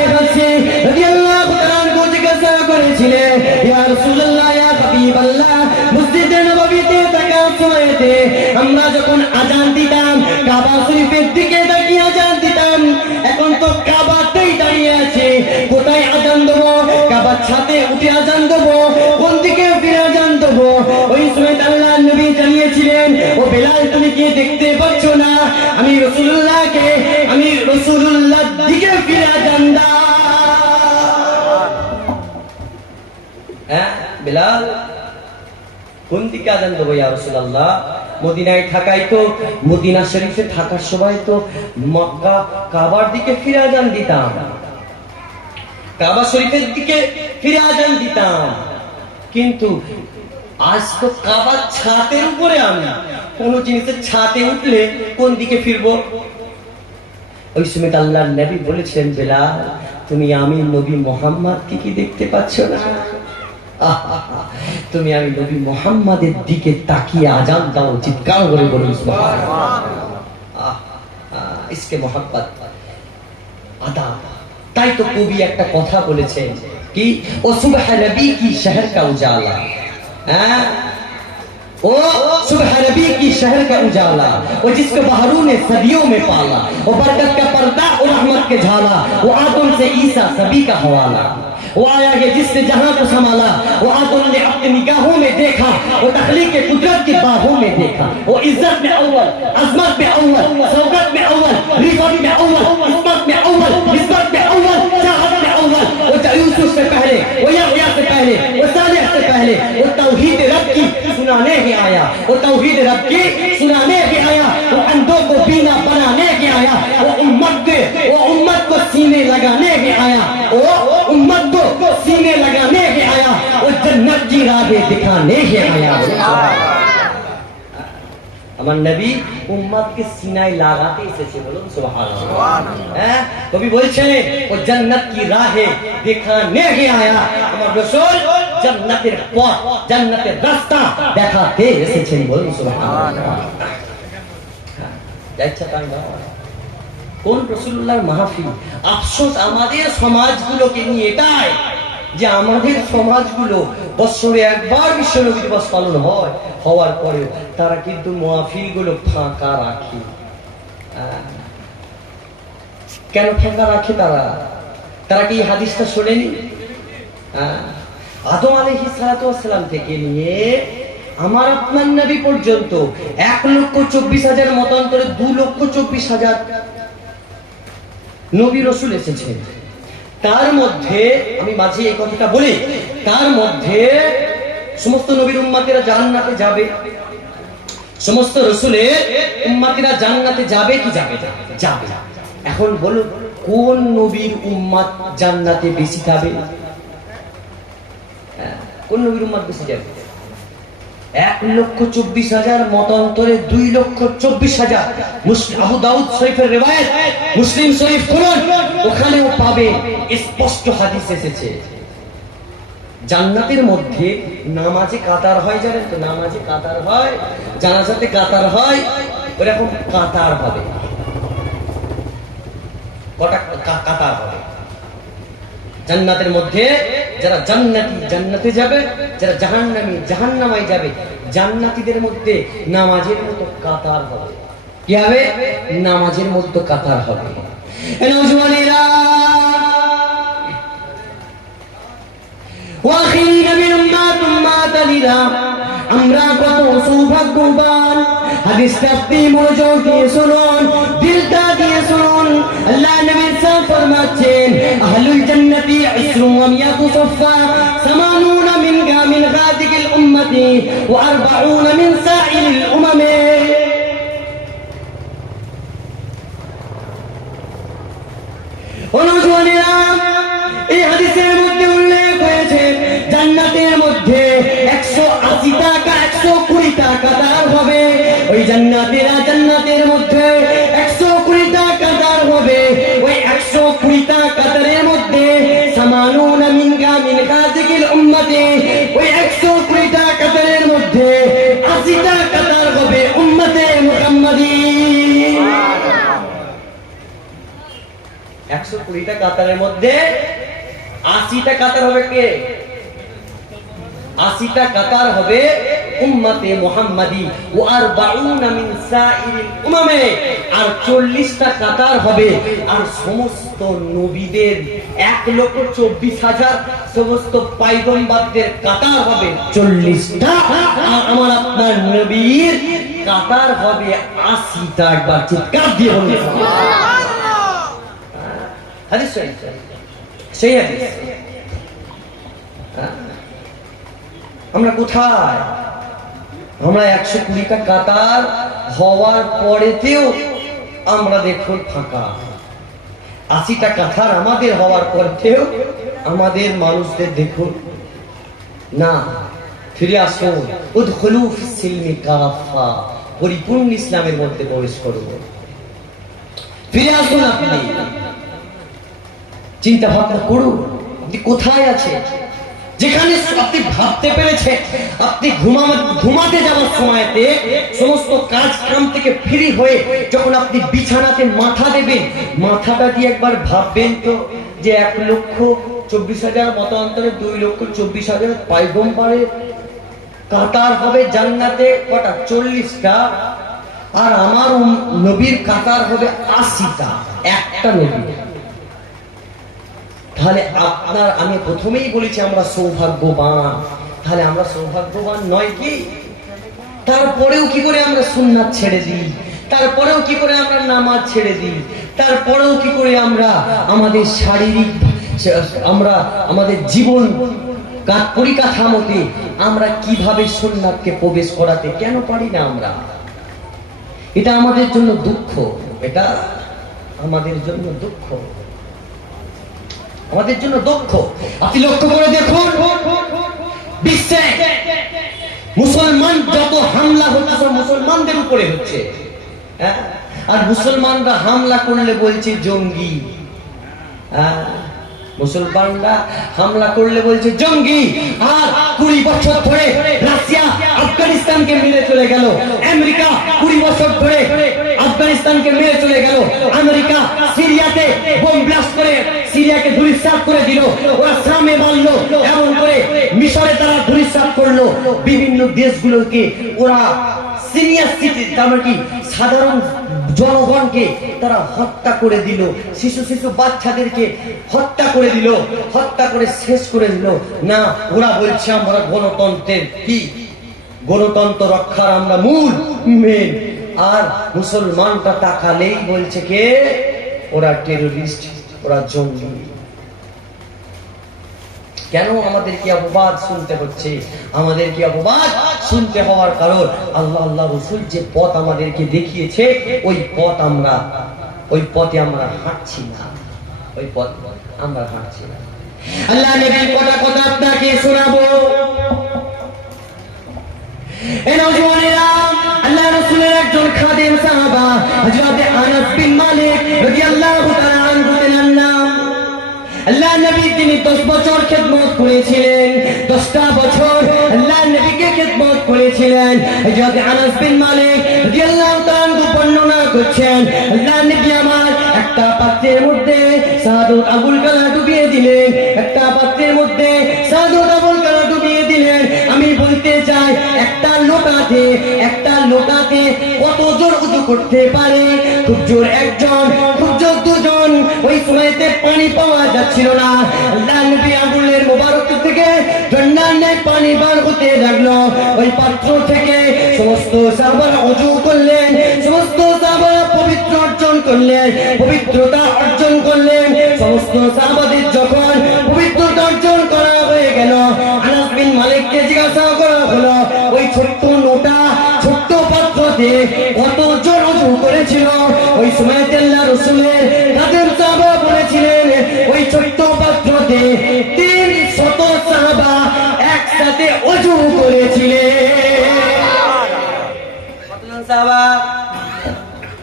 রাদিয়াল্লাহু তাআলা জিজ্ঞাসা করেছিলেন, ইয়া রাসূলুল্লাহ, ইয়া হাবিবাল্লাহ, মসজিদে নববীতে তাকাতে আমরা যখন আজান দিতাম কাবা শরীফের দিকে তাকিয়ে আজান দিতাম, এখন তো কাবাতেই দাঁড়িয়ে আছে, কোথায় আজান দেব? কাবার ছাদে উঠে আজান দেব, কোন দিকে ফিরে আজান দেব? ওই সময় আল্লাহ নবী জানিয়েছিলেন, ও বিলাল, তুমি কি দেখতে পাচ্ছ না আমি রাসূলুল্লাহকে, আমি রাসূলুল্লাহর দিকে ফিরে আজান দাও। হ্যাঁ বিলাল, কোন দিকে আজান দেবো ইয়া রাসূলুল্লাহ? মদিনায় থাকাই তো, মদিনা শরীফে থাকার সময় তো মক্কা কাবার দিকে ফিরে আজান দিতাম, কাবা শরীফের দিকে ফিরে আজান দিতাম, কিন্তু আজ তো কাবার ছাদের উপরে, আমি কোন জিনিসের ছাদে উঠলে কোন দিকে ফিরবো? ওই সময় আল্লাহর নবী বলেছেন, বিলাল, তুমি আমি নবী মুহাম্মদকে কি দেখতে পাচ্ছ না? তুমি আমি নবী মুহাম্মাদের দিকে তাকিয়ে আজান দাও, চিৎকার করে বলুন সুবহানাল্লাহ। ইসকে মোহাব্বত আদা। তাই তো কবি একটা কথা বলেছেন, কি ও সুবহ নবী কি শহর কা উজালা, হ্যাঁ, ओ सुबह नबी की शहर का उजाला, वो जिसको बहारों ने सदियों में पाला, वो बरकत का पर्दा और रहमत के झाला, वो आदम से ईसा सभी का हवाला, वो आया है जिसने जहां को संभाला, वो आदम ने अपनी निगाहों में देखा, वो तखलीक के कुदरत की बाहों में देखा, वो इज्जत में अव्वल, अजमत में अव्वल, सौगत में अव्वल, रिफत में अव्वल, इस्मत में अव्वल, निस्बत में अव्वल, चाहत में अव्वल, वो यूसुफ से पहले, वो याह्या से पहले, वो सालेह से पहले, वो तौहीद रब की सुनाने ही आया, वो तौहीद रब की सुनाने भी आया, वो अंधों को बीना बनाने भी आया, वो उम्मत को सीने लगाने भी आया, वो उम्मत को सीने लगाने भी आया, वो जन्नत की राहें दिखाने ही आया। আমার নবী উম্মতকে সিনায় লাগাতে এসেছে, বলুন সুবহানাল্লাহ। হ্যাঁ, কবি বলছে ও জান্নাত কি রাহে দেখানে হি আয়া, আমার রাসূল জান্নাতের পথ, জান্নাতের রাস্তা দেখাতে এসেছেন, বলুন সুবহানাল্লাহ। যাচ্ছে তাই না? কোন রাসূলুল্লাহর মাহফিল? আফসোস আমাদের সমাজগুলোকে নিয়ে এটাই, যে আমাদের সমাজগুলো বছরে একবার বিশ্ব নবী দিবস পালন হয়, হওয়ার পরেও তারা কিন্তু মাহফিলগুলো ফাঁকা রাখে। কেন ফাঁকা রাখে তারা? তারা কি হাদিসটা শোনেনি? আদম আলাইহিস সালাতু ওয়াস সালাম থেকে নিয়ে আমার আপনার নবী পর্যন্ত 1,24,000 মতান্তরে 2,24,000 নবী রাসূল এসেছেন। তার মধ্যে আমি মাঝে এই কথাটা বলি, তার মধ্যে সমস্ত নবীর উম্মতেরা জান্নাতে যাবে, সমস্ত রাসূলের উম্মতেরা জান্নাতে যাবে কি যাবে? যাবে। এখন বলুন, কোন নবীর উম্মত জান্নাতে বেশি যাবে? কোন নবীর উম্মত বেশি যাবে? 1,24,000 মতান্তরে 2,24,000। আবু দাউদ শরীফের রিওয়ায়াত, মুসলিম শরীফ খুলুন, ওখানেও পাবে স্পষ্ট হাদিস এসেছে জান্নাতের মধ্যে নামাজে কাতার হয়, জানেন তো? নামাজে কাতার হয়, জানাজাতে কাতার হয়, এরকম কাতার হবে। কটা কাতার হবে জান্নাতের মধ্যে? যারা জান্নাতি জান্নাতে যাবে, যারা জাহান্নামী জাহান্নামায় যাবে। জান্নাতীদের মধ্যে নামাজের মতো কাতার হবে। কি হবে? নামাজের মতো কাতার হবে। নওজওয়ানেরা, ওয়াখিরিনা মিন উম্মাতিনা, আমরা কত সৌভাগ্যবান। হাদিসটা আপনি মনোযোগ দিয়ে শুনুন, দিলটা দিয়ে শুনুন। আল্লাহ নবী সাল্লাল্লাহু আলাইহি ফরমাচ্ছেন, আহলুল জান্নাতি ইসরু ওয়া মিয়াতু সাফা, 80 মিন গাদিকিল উম্মতি ওয়া 40 মিন সাইরিল উমামে। অনুজনেরা, এই হাদিসের মধ্যে উল্লেখ হয়েছে জান্নাতের মধ্যে 180টা 120টা কাতার হবে। ওই জান্নাতের মধ্যে 120টা কাতার হবে। ওই 120টা কাতারের মধ্যে 80 মিন গাদিকিল উম্মতি, ওই 120টা কাতারের মধ্যে 80টা কাতার হবে উম্মতে মুহাম্মাদী। 120টা কাতারের মধ্যে 80টা কাতার হবে কে? 80টা কাতার হবে উম্মতে মুহাম্মাদী ওয়া 40 মিন সাইরিল উমামে। আর 40টা কাতার হবে আর সমস্ত নবীদের 1,24,000 সমস্ত পয়গম্বরদের কাতার হবে 40টা। আর আমার আপনার নবীর কাতার হবে 80টা। একবার চিৎকার দিয়ে বলুন সুবহানাল্লাহ। হাদিস সেই হাদিস। আমরা কোথায়? আমরা 120টা কাতার হওয়ার পরেতেও আমরা দেখুন ফাঁকা। 80টা কাতার আমাদের হওয়ার পরেতেও আমাদের মানুষদের দেখুন না। ফিরে আসুন, উদখুলু ফিস সিলমি কাফা, পরিপূর্ণ ইসলামের মধ্যে প্রবেশ করব। ফিরে আসুন, আপনি চিন্তা ভাবনা করুন, আপনি কোথায় আছেন? যেখানে আপনি ভাবতে পেরেছেন আপনি ঘুমাতে যাওয়ার সময়তে সমস্ত কাজ কাম থেকে ফ্রি হয়ে যখন আপনি বিছানাতে মাথা দেবেন, মাথাটা দিয়ে একবার ভাববেন তো যে 1,24,000 মতান্তরে 2,24,000 পয়গম্বরের কাতার হবে জান্নাতে কটা? 40টা। আর আমার নবীর কাতার হবে 80টা, একটা নবী। তাহলে আপনার, আমি প্রথমেই বলেছি আমরা সৌভাগ্যবান। তাহলে আমরা সৌভাগ্যবান নয় কি? তারপরেও কি করে আমরা সুন্নাত ছেড়ে দিই? তারপরেও কি করে আমরা নামাজ ছেড়ে দিই? তারপরেও কি করে আমরা আমাদের শারীরিক, আমরা আমাদের জীবন পরিকাঠামোতে আমরা কিভাবে সুন্নাতকে প্রবেশ করাতে কেন পারি না আমরা? এটা আমাদের জন্য দুঃখ, এটা আমাদের জন্য দুঃখ, আমাদের জন্য দুঃখ। আপনি লক্ষ্য করে দেখুন, বিশ্বে মুসলমান যত হামলা হচ্ছে মুসলমানদের উপরে হচ্ছে, আর মুসলমানরা হামলা করলে বলছে জঙ্গি। মুসলমানরা হামলা করলে বলছে জঙ্গি। আর 20 বছর ধরে রাশিয়া আফগানিস্তানকে মেরে চলে গেল, আমেরিকা 20 বছর ধরে আফগানিস্তানকে মেরে চলে গেল, আমেরিকা সিরিয়াতে বোম ব্লাস্ট করে সিরিয়াকে ধূলিসাৎ করে দিল, ওরা শামে মারলো, এমন করে মিশরে তারা ধূলিসাৎ করলো, বিভিন্ন দেশগুলোকে ওরা সিনিয়র সিটিজেন, তার মানে কি সাধারণ জনগণকে তারা হত্যা করে দিল, শিশু বাচ্চাদেরকে হত্যা করে দিল, হত্যা করে শেষ করে দিল। না, ওরা বলছে আমরা গণতন্ত্রের কি গণতন্ত্র রক্ষার আমরা মূল মেন। আর মুসলমানটা তাকালেই বলছে কে ওরা টেররিস্ট, ওরা জঙ্গি। কেন আমাদের কি অপবাদ শুনতে হচ্ছে? আমাদের কি অপবাদ শুনতে হওয়ার কারণ আল্লাহ রাসূল যে পথ আমাদেরকে দেখিয়েছে ওই পথে আমরা হাঁটছি না, ওই পথ আমরা হাঁটছি না। আল্লাহ নবীর কথা আপনাকে শোনাবো। এই নওজওয়ানেরা, আল্লাহ রাসূলের একজন খাদেম সাহাবা হযরত আনাস বিন মালিক রাদিয়াল্লাহু তাআলা আনহু এর নাম। আল্লাহ নবী তিনি 10 বছর খেদমত করেছিলেন, 10টা বছর আল্লাহ নবীকে খেদমত করেছিলেন। হযরত আনাস বিন মালিক রাদিয়াল্লাহু তাআলা আনহু বর্ণনা করছেন, আল্লাহ নবী আমার একটা পাত্রের মধ্যে সাদত আবুল কালা ডুবিয়ে দিলেন, একটা পাত্রের মধ্যে সাদত আবুল কালা ডুবিয়ে দিলেন। আমি বলতে চাই একটা লোটাতে কতজন উযু করতে পারে? খুব জোর একজন, খুব জোর দুজন। ওই সময়তে পানি পাওয়া যাচ্ছিল না। আল্লাহ নবী আঙ্গুলের মোবারক থেকে ঝর্ণার পানি বার হতে লাগলো। ওই পাত্র থেকে সমস্ত সাহাবারা ওযু করলেন, সমস্ত সাহাবারা পবিত্রতা অর্জন করলেন। সমস্ত সাহাবাদের যখন পবিত্রতা অর্জন করা হয়ে গেল, আনাস বিন মালিককে জিজ্ঞাসা করা হলো, ওই ছোট্ট পাত্রতে কতজন ওযু করেছিল? ওই সময় আল্লাহ রাসূলের খাদেম সাহাবা বলেছিলেন, ওই ছোট্ট পাত্রতে 300 সাহাবা একসাথে ওযু করেছিলেন। কতজন সাহাবা?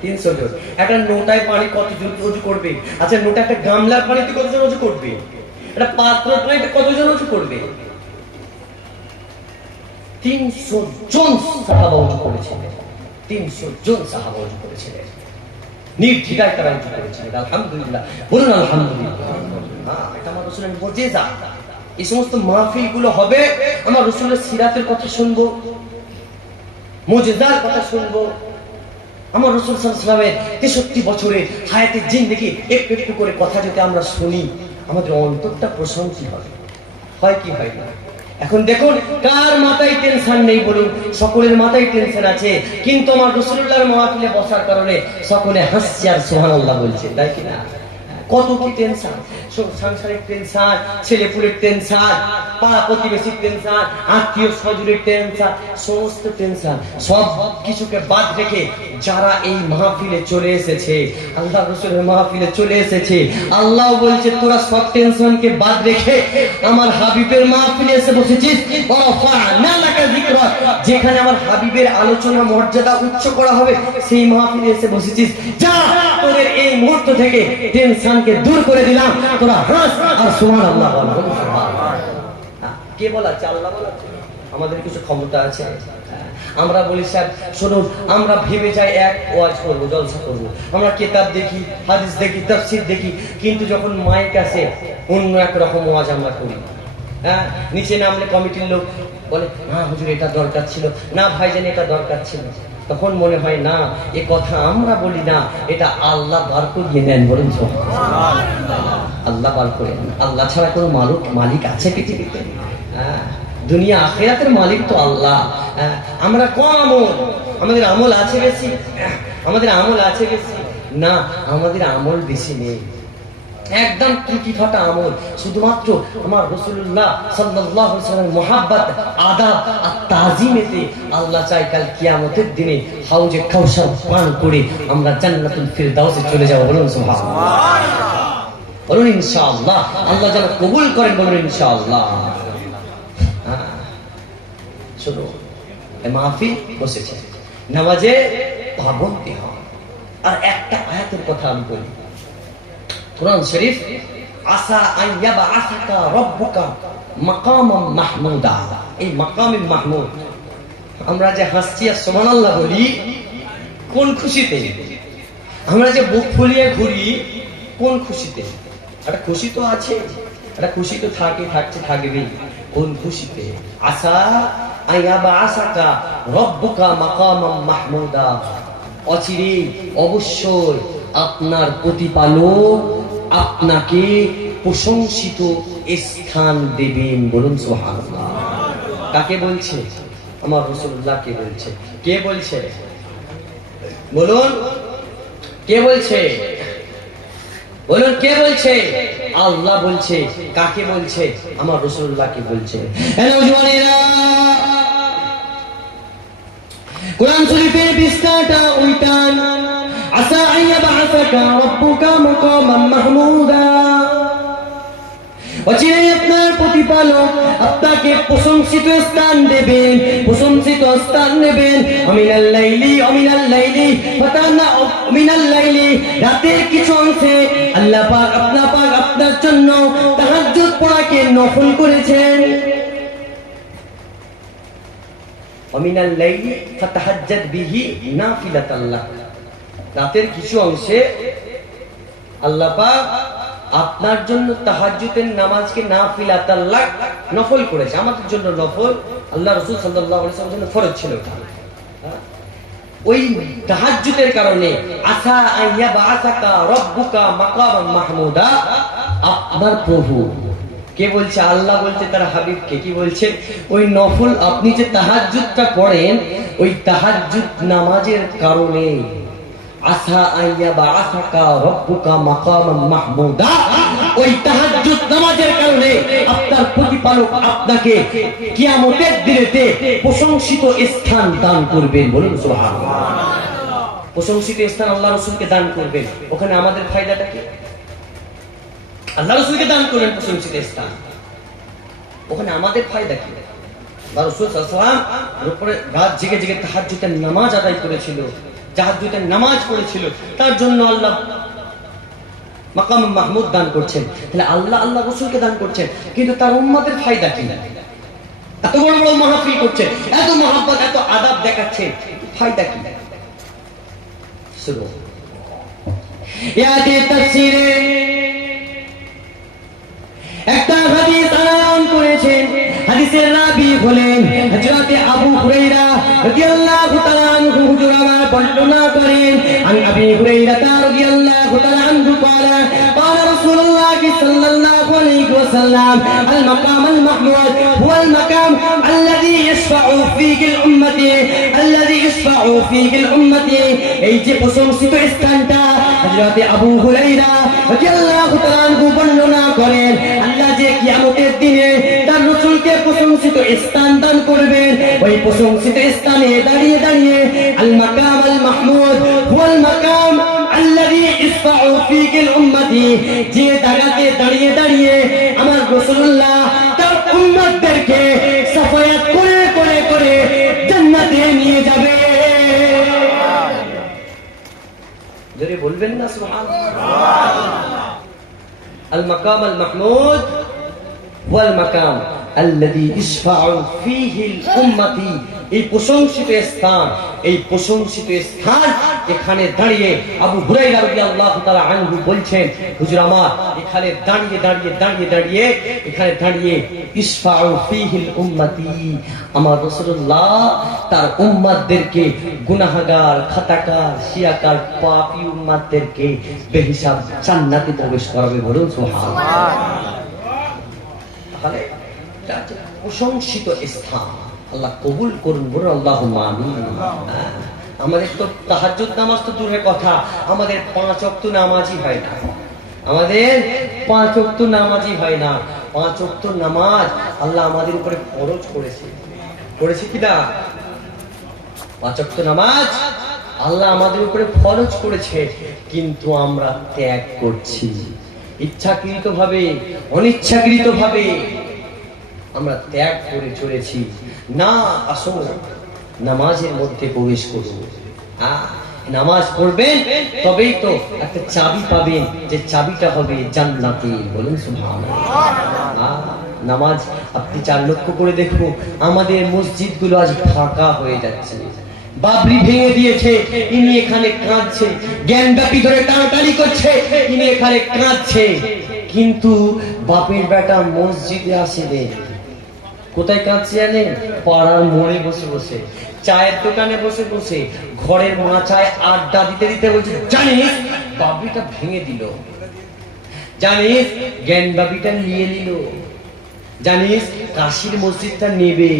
300 জন। একটা নোটায় পানি কতজন ওযু করবে? আচ্ছা, নোটা একটা গামলার পানিতে কতজন ওযু করবে? একটা পাত্রটায় কতজন ওযু করবে? 300 জন সাহাবা ওযু করেছিলেন। 300 জন সাহাবা ওযু করেছিলেন, নির্দ্বিধায় তারা ওযু করেছিলেন। আলহামদুলিল্লাহ, বলুন আলহামদুলিল্লাহ। এটা আমার রাসূলের মুজিজা। এই সমস্ত মাহফিলগুলো হবে, আমার রাসূলের সিরাতের কথা শুনবো, মুজিজার কথা শুনবো। আমার রাসূল সাল্লাল্লাহু আলাইহি ওয়াসাল্লামের 63 বছরের হায়াতের জিন্দেগি একটু একটু করে কথা যদি আমরা শুনি, আমাদের অন্তরটা প্রশান্তি হবে। হয় কি হয় না? এখন দেখুন, কার মাথায় টেনশন নেই বলুন? সকলের মাথায় টেনশন আছে, কিন্তু আমার রাসূলুল্লাহর মাহফিলে বসার কারণে সকলে হাসছে আর সুবহানাল্লাহ বলছে, তাই কি না? কত কি টেনশন, সাংসারিক টেনশন, ছেলেপুলের টেনশন, পাড়া প্রতিবেশীর টেনশন, আত্মীয় স্বজনের টেনশন, সমস্ত টেনশন সব কিছুকে বাদ রেখে যারা এই মাহফিলে চলে এসেছে, আল্লাহ রাসূলের মাহফিলে চলে এসেছে, আল্লাহ বলছে তোরা সব টেনশনকে বাদ রেখে আমার হাবিবের মাহফিলে এসে বসেছিস। যেখানে আমার হাবিবের আলোচনা মর্যাদা উচ্চ করা হবে, সেই মাহফিলে এসে বসেছিস। যা, তোদের এই মুহূর্ত থেকে টেনশনকে দূর করে দিলাম, তোরা হাস আর সুবহানাল্লাহ বল। কে বলাচ্ছে? আল্লাহ বলাচ্ছে। আমাদের কিছু ক্ষমতা আছে? আমরা বলি স্যার শুনুন, আমরা ভেবে যাই এক ওয়াজ করবো, জলসা করবো, আমরা কিতাব দেখি, হাদিস দেখি, তাফসীর দেখি, কিন্তু যখন মাইক আসে অন্য এক রকম ওয়াজ আমরা করি। নিচে নামলে কমিটির লোক বলে, না হুজুর এটা দরকার ছিল, না ভাইজান এটা দরকার ছিল। তখন মনে হয় না, এ কথা আমরা বলি না, এটা আল্লাহ বার করিয়ে নেন। বলুন আল্লাহ বার করে নেন। আল্লাহ ছাড়া কোনো মালিক আছে পৃথিবীতে? দুনিয়া আখিরাতের মালিক তো আল্লাহ। আমরা কম আমল, আমাদের আমল আছে বেশি? আমাদের আমল আছে বেশি না, আমাদের আমল বেশি নেই, একদম ত্রুটি ফাটা আমল। শুধুমাত্র আমার রাসূলুল্লাহ সাল্লাল্লাহু আলাইহি ওয়াসাল্লামের মুহাব্বত, আদব আর তাজিমেতে আল্লাহ চাই কাল কিয়ামতের দিনে হাউজে কাউসার পান করে আমরা জান্নাতুল ফিরদাউসে চলে যাব। বলুন সুবহানাল্লাহ, বলুন ইনশাআল্লাহ। আল্লাহ যেন কবুল করেন, বলুন ইনশাআল্লাহ। শুনো, এই মাহফিল বসেছে, নামাজে পাবন্দি হয়। আর একটা আয়াতের কথা আমি বলি, কুরআন শরীফ, আসা আন ইয়াবআসাকা রাব্বুকা মাকামান মাহমুদা। এই মাকামে মাহমুদ, আমরা যে হাসছি আর সুবহানাল্লাহ বলি, কোন খুশিতে? আমরা যে বুক ফুলিয়ে ঘুরি, কোন খুশিতে? একটা খুশি তো আছে, একটা খুশি তো থাকবে। কোন খুশিতে? আসা আন ইয়াবআসাকা রাব্বুকা মাকামান মাহমুদা। অচিরে অবশ্যই আপনার প্রতিপালক আপনাকে প্রশংসিত স্থান দেবেন। বলুন সুবহানাল্লাহ। কাকে বলছে? আমার রাসূলুল্লাহকে বলছে। কে বলছে? বলুন কে বলছে? বলুন কে বলছে? আল্লাহ বলছে। কাকে বলছে? আমার রাসূলুল্লাহকে বলছে। কুরআন শরীফের পৃষ্ঠাটা উল্টান, আসা আন ইয়াবআসাকা রাব্বুকা মাকামান মাহমুদা। অচিরেই আপনার প্রতিপালক আপনাকে প্রশংসিত স্থান দেবেন, প্রশংসিত স্থান দেবেন। অমিনাল লাইলি ফাতানা অমিনাল লাইলি, রাতের কিছু অংশে আল্লাহ পাক আপনার জন্য তাহাজ্জুদ পড়াকে নফল করেছেন। অমিনাল লাইলি ফাতাহাজ্জাদ বিহি নাফিলাতাল লাক, রাতের কিছু অংশে আল্লাহ পাক আপনার জন্য তাহাজ্জুদের নামাজকে নাফিলাতাল লাক নফল করেছে। আমাদের জন্য নফল, আল্লাহ রাসূল সাল্লাল্লাহু আলাইহি ওয়াসাল্লামের জন্য ফরজ ছিল। ওই তাহাজ্জুদের কারণে আসা আইয়া বাআসাকা রাব্বুকা মাকামান মাহমুদা, আপনার প্রভু কে বলছে? আল্লাহ বলছে তার হাবিবকে, কি বলছে? ওই নফল আপনি যে তাহাজ্জুদটা পড়েন, ওই তাহাজ্জুদ নামাজের কারণে আসা আইয়া বাআসাকা রাব্বুকা মাকামান মাহমুদা, ওই তাহাজ্জুদ নামাজের কারণে আপনার প্রতিপালক আপনাকে কিয়ামতের দিনেতে প্রশংসিত স্থান দান করবেন। বলুন সুবহানাল্লাহ। প্রশংসিত স্থান আল্লাহ রাসূলকে দান করবেন, ওখানে আমাদের ফায়দাটা কি? আল্লাহ রাসূলকে দান করবেন প্রশংসিত স্থান, ওখানে আমাদের ফায়দা কি? আল্লাহ রাসূল সাল্লাল্লাহু আলাইহি ওয়াসাল্লাম উপরে রাত জেগে জেগে তাহাজ্জুদের নামাজ আদায় করেছিল, তাহাজ্জুদের নামাজ পড়েছিল, তার জন্য আল্লাহ মাকাম মাহমুদ দান করছেন। তাহলে আল্লাহ রাসূলকে দান করছেন, কিন্তু তার উম্মতের ফায়দা কি? এত বড় বড় মাহফিল করছে, এত মহব্বত, এত আদাব দেখাচ্ছে, ফায়দা কি? শুনো, ইয়াতে তাফসীরে একটা হাদিস আনয়ন করেছেন। হাদিসের রাবী হলেন হযরত আবু হুরায়রা রাদিয়াল্লাহু তাআলা আনহু। হুজুর আমার বর্ণনা করেন, আন আবি হুরায়রা রাদিয়াল্লাহু তাআলা আনহু قال قال رسول الله صلى الله عليه وسلم المقام المحمود هو المقام الذي يشفع فيه الأمة الذي يشفع فيه الأمة। এই যে প্রশংসিত স্থানটা হযরত আবু হুরায়রা রাদিয়াল্লাহু তাআলা আনহু বর্ণনা করেন, আল্লাহ যে কিয়ামতের দিনে তার রাসূলকে প্রশংসিত স্থান দান করবেন, ওই প্রশংসিত স্থানে দাঁড়িয়ে দাঁড়িয়ে আল মাকাম আল মাহমুদ হুয়াল মাকাম আল্লাযী ইসফাউ ফীহিল উম্মতি, যে জায়গাতে দাঁড়িয়ে দাঁড়িয়ে আমার রাসূলুল্লাহ তার উম্মতদেরকে সাফায়াত করে করে করে জান্নাতে নিয়ে যাবে। জোরে বলবেন না সুবহানাল্লাহ। আল মাকাম আল মাহমুদ ওয়াল মাকাম আল্লাযী ইসফাউ ফীহিল উম্মতি, এই প্রশংসিত স্থান, এই প্রশংসিত স্থান, এখানে দাঁড়িয়ে আবু হুরায়রা রাদিয়াল্লাহু তাআলা আনহু বলছেন, হুজুর আমার এখানে দাঁড়িয়ে দাঁড়িয়ে দাঁড়িয়ে দাঁড়িয়ে এখানে দাঁড়িয়ে ইসফাউ ফীহিল উম্মতি, আমার রাসূলুল্লাহ তার উম্মতদেরকে, গুনাহগার, খাতাকার, শিয়াকার, পাপী উম্মতদেরকে বেহিসাব জান্নাতে প্রবেশ করাবে। বলুন সুবহানাল্লাহ। তাহলে প্রশংসিত স্থান, আল্লাহ কবুল করুন, বলুন আল্লাহুম্মা আমিন। আমাদের তো তাহাজ্জুদ নামাজ তো দূরের কথা, আমাদের 5 ওয়াক্ত নামাজই হয় না, আমাদের 5 ওয়াক্ত নামাজই হয় না। 5 ওয়াক্ত নামাজ আল্লাহ আমাদের উপরে ফরজ করেছে কি না? 5 ওয়াক্ত নামাজ আল্লাহ আমাদের উপরে ফরজ করেছে, কিন্তু আমরা ত্যাগ করছি ইচ্ছাকৃতভাবে, অনিচ্ছাকৃতভাবে আমরা ত্যাগ করে চলেছি। না, আসুন নামাজের মধ্যে প্রবেশ করুন। নামাজ পড়বেন, তবেই তো একটা চাবি পাবেন, যে চাবিটা হবে জান্নাতে। বলুন সুবহানাল্লাহ। নামাজ আপনি 4 লক্ষ্য করে দেখুন, আমাদের মসজিদগুলো আজ ফাঁকা হয়ে যাচ্ছে। বাবরি ভেঙে দিয়েছে, ইনি এখানে কাঁদছে, জ্ঞানব্যাপী ধরে টানাটানি করছে, ইনি এখানে কাঁদছে, কিন্তু বাপের বেটা মসজিদে আসেনি। কোথায় কাঁদছে জানেন? পাড়ার মোড়ে বসে বসে, চায়ের দোকানে বসে বসে, ঘরের মাচায় আড্ডা দিতে দিতে বলছে, জানিস বাবরিটা ভেঙে দিল, জানিস জ্ঞানব্যাপীটা নিয়ে নিল, জানিস কাশীর মসজিদটা নেবে।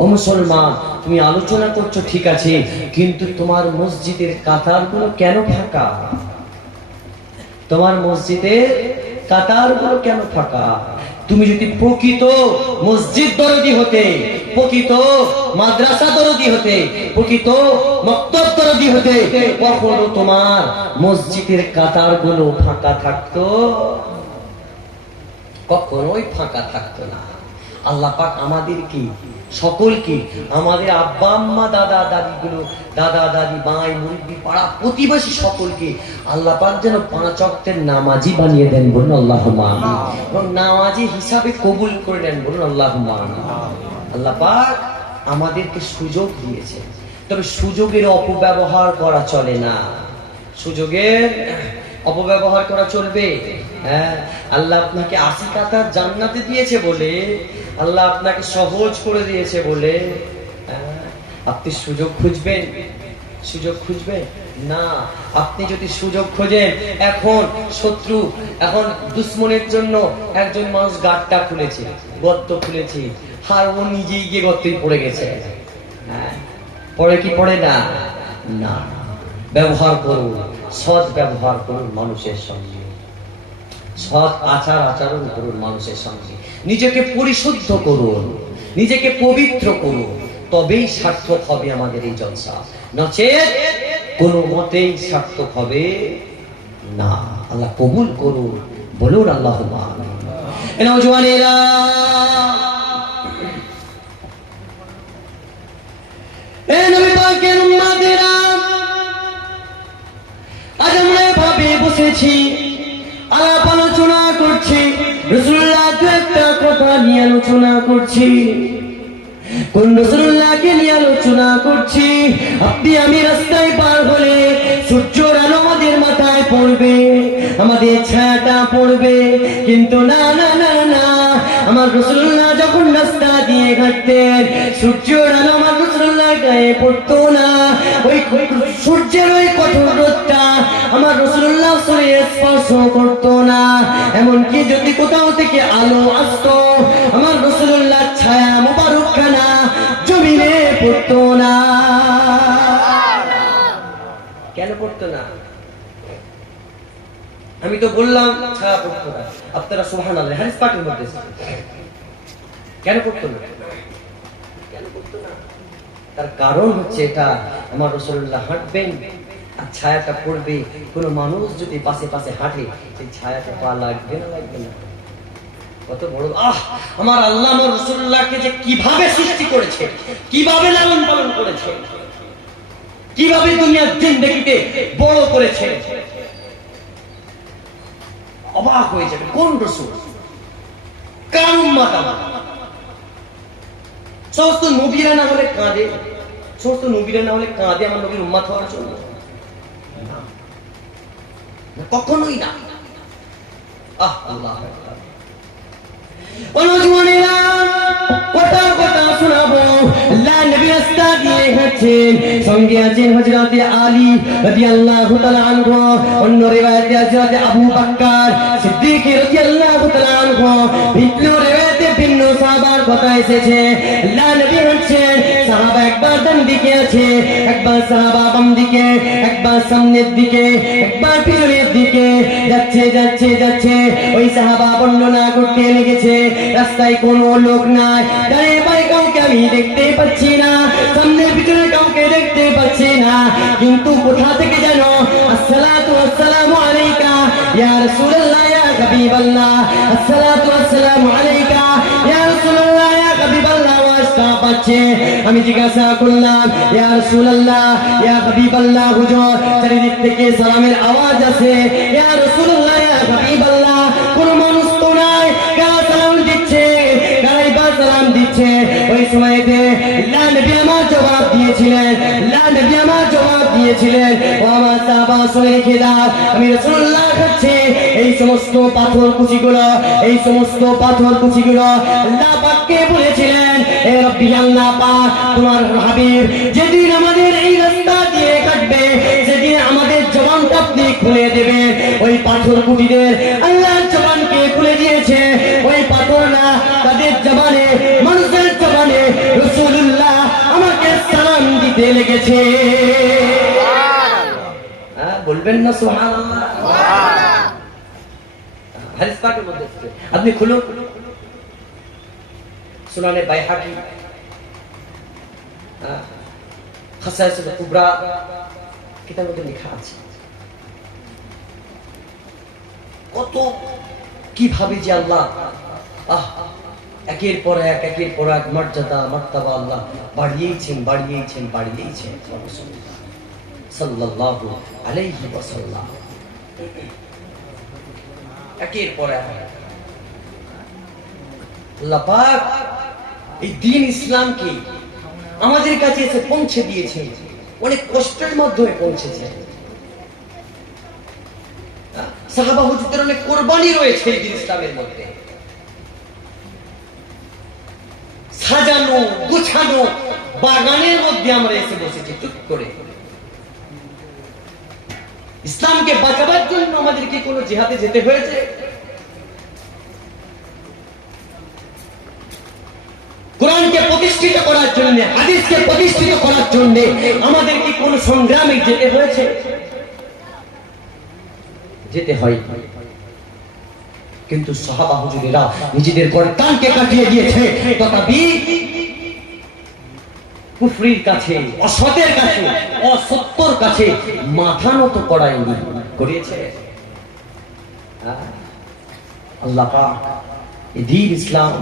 ও মুসলমান, তুমি আলোচনা করছো ঠিক আছে, কিন্তু তোমার মসজিদের কাতারগুলো কেন ফাঁকা? তোমার মসজিদের কাতারগুলো কেন ফাঁকা? তুমি যদি প্রকৃত মসজিদ দরদি হতে, প্রকৃত মাদ্রাসা দরদি হতে, প্রকৃত মক্তব দরদি হতে, কখনো তোমার মসজিদের কাতারগুলো ফাঁকা থাকতো? কখনোই ফাঁকা থাকতো না। আল্লাহ পাক আমাদের কি সকলকে, আমাদের আব্বা আম্মা দাদা দাদিগুলো, দাদা দাদি ভাই মুরব্বি পাড়া প্রতিবেশী সকলকে আল্লাহ পাক যেন 5 ওয়াক্তের নামাজি বানিয়ে দেন, বলুন আল্লাহুম্মা আমিন। এবং নামাজি হিসাবে কবুল করে নেন, বলুন আল্লাহুম্মা আমিন। আল্লাহ পাক আমাদেরকে সুযোগ দিয়েছে, তবে সুযোগের অপব্যবহার করা চলে না। সুযোগের অপব্যবহার করা চলবে? হ্যাঁ, আল্লাহ আপনাকে 80 টাকার জান্নাতে দিয়েছে বলে, আল্লাহ আপনাকে সহজ করে দিয়েছে বলে আপনি সুযোগ খুঁজবেন? সুযোগ খুঁজবেন না। আপনি যদি সুযোগ খোঁজেন, এখন শত্রু, এখন দুশ্মনের জন্য একজন মানুষ গাঁটটা খুলেছে, গর্ত খুলেছে, আর ও নিজেই গিয়ে গর্তেই পড়ে গেছে। হ্যাঁ, পড়ে কি পড়ে না? না। ব্যবহার করুন, সৎ ব্যবহার করুন মানুষের সঙ্গে, সৎ আচার আচরণ করুন মানুষের সঙ্গে, নিজেকে পরিশুদ্ধ করুন, নিজেকে পবিত্র করুন, তবেই সার্থক হবে আমাদের এই জলসা, নচেত কোনো মতেই সার্থক হবে না। আল্লাহ কবুল করুন, বলুন আল্লাহুম্মা আমিন। নওজওয়ানেরা, এ নবী পাকের উম্মতেরা, আজ আমরা এভাবে বসেছি, আলাপ আলোচনা করছি, রাসূলুল্লাহ দু একটা কথা নিয়ে আলোচনা করছি। কোন রাসূলুল্লাহকে নিয়ে আলোচনা করছি? আপনি আমি রাস্তায় পার হলে সূর্যের আলো আমাদের মাথায় পড়বে, আমাদের ছায়াটা পড়বে, কিন্তু না না না না, আমার রাসূলুল্লাহ যখন রাস্তা দিয়ে হাঁটতেন, সূর্যের আলো আমার রাসূলুল্লাহর গায়ে পড়তো না। ওই সূর্যের ওই কঠোর রোদটা আমার রাসূলুল্লাহ শরীরে স্পর্শ করতো না। এমনকি যদি কোথাও থেকে আলো আসতো, আমার রাসূলুল্লাহর ছায়া মুবারকখানা জমিনে পড়তো না। কেন পড়তো না? আমি তো বললাম ছায়া পড়তো না, আপনারা সুবহানাল্লাহ হাদিস পাকের মধ্যে কেন পড়তো না? কেন পড়তো না? তার কারণ হচ্ছে এটা, আমার রাসূলুল্লাহ হাঁটবেন আর ছায়াটা পড়বে। কোনো মানুষ যদি পাশে পাশে হাঁটে, সেই ছায়াটা পা লাগবে না? লাগবে না? কত বড় আমার আল্লাহ আমার রাসূলুল্লাহকে যে কিভাবে সৃষ্টি করেছে, কিভাবে লালন পালন করেছে, কিভাবে দুনিয়ার জিন্দেগিতে বড় করেছে, অবাক হয়ে যাবে। কোন রাসূল, কার উম্মত আমার? সমস্ত নবীরা না হলে কাঁদে, সমস্ত নবীরা না হলে কাঁদে আমার নবীর উম্মত হওয়ার জন্য? কখনোই না। আল্লাহ অনুজনেরা, কথা কথা শোনাবো। আল্লাহ নবী রাস্তা দিয়ে হাঁটছেন, সঙ্গে আছেন হযরতে আলী রাদিয়াল্লাহু তাআলা আনহু, অন্য রিওয়ায়াতে হযরতে আবু বকর সিদ্দিক রাদিয়াল্লাহু তাআলা আনহু, ভিন্ন রিওয়ায়াতে ভিন্ন সাহাবার কথা এসেছে। আল্লাহ নবী হাঁটছেন, সাহাবা একবার ডান দিকে আছে, একবার সাহাবা বাম দিকে, একবার সামনের দিকে, একবার পিছনের দিকে, যাচ্ছে যাচ্ছে যাচ্ছে। ওই সাহাবা বর্ণনা করতে লেগেছে, রাস্তায় কোনো লোক নাই, ডানে বাঁয়ে কাউকে আমি দেখতে পাচ্ছি না, সামনে পিছনে কাউকে দেখতে পাচ্ছি না, কিন্তু কোথা থেকে যেন আসসালাতু ওয়াসসালামু আলাইকা ইয়া রাসূলুল্লাহ ইয়া হাবিবাল্লাহ, আসসালাতু ওয়াসসালামু আলাইকা ইয়া রাসূলুল্লাহ ইয়া হাবিবাল্লাহ ওয়াসতা পাচ্ছে। আমি জিজ্ঞাসা করলাম, ইয়া রাসূলুল্লাহ ইয়া হাবিবাল্লাহ, হুজুর চারিদিক থেকে সালামের আওয়াজ আসে, ইয়া রাসূলুল্লাহ ইয়া হাবিবাল্লাহ, কোন মানুষ তো নাই, কারা সালাম দিচ্ছে, কারাই বা সালাম দিচ্ছে? ওই সময়তে আল্লাহ নবী আমার জবাব দিয়েছিলেন, আল্লাহ নবী আমার জবাব দিয়েছিলেন, ও আমার সাহাবা শুনে রেখে দাও, আমি রাসূলুল্লাহ হচ্ছে এই সমস্ত পাথর কুচিগুলো, এই সমস্ত পাথর কুচিগুলো আল্লাহ পাককে বলেছিলেন, এ রব্বি আল্লাহ পাক, তোমার হাবিব যেদিন আমাদের এই রাস্তা দিয়ে কাটবে, সেদিন আমাদের জবানটা আপনি খুলে দেবেন। ওই পাথর কুচিদের আল্লাহর জবানকে খুলে দিয়েছে, ওই পাথর না, তাদের জবানে, মানুষের জবানে রাসূলুল্লাহ আমাকে সালাম দিতে লেগেছে। বলবেন না সুবহানাল্লাহ? হাদিস পাকের মধ্যে আপনি খুলুন, সুনানে বাইহাকি, খাসায়েসুল কুবরা কিতাবের মধ্যে লেখা আছে। কত কিভাবে যে আল্লাহ একের পর এক মর্যাদা মার্তাবা আল্লাহ বাড়িয়েছেন সাল্লাল্লাহু আলাইহি ওয়াসাল্লাম। একের পর এক আল্লাহ পাক এই দ্বীন ইসলামকে আমাদের কাছে এসে পৌঁছে দিয়েছে, অনেক কষ্টের মাধ্যমে পৌঁছেছে। সাহাবা হুজুরদের অনেক কোরবানি রয়েছে এই দ্বীন ইসলামের মধ্যে। সাজানো গুছানো বাগানের মধ্যে আমরা এসে বসেছি চুপ করে। ইসলামকে বাঁচাবার জন্য আমাদেরকে কোনো জিহাদে যেতে হয়েছে? কোরআনকে প্রতিষ্ঠিত করার জন্য, হাদিসকে প্রতিষ্ঠিত করার জন্য আমাদের কি কোন সংগ্রামে যেতে হয়েছে? যেতে হয়। কিন্তু সাহাবা হুজুরেরা নিজেদের গর্দানকে কাটিয়ে দিয়েছে, তথাপি কুফরির কাছে, অসতের কাছে, অসত্যর কাছে মাথা নত করায়নি, করিয়েছে। আল্লাহ পাক এই দ্বীন ইসলাম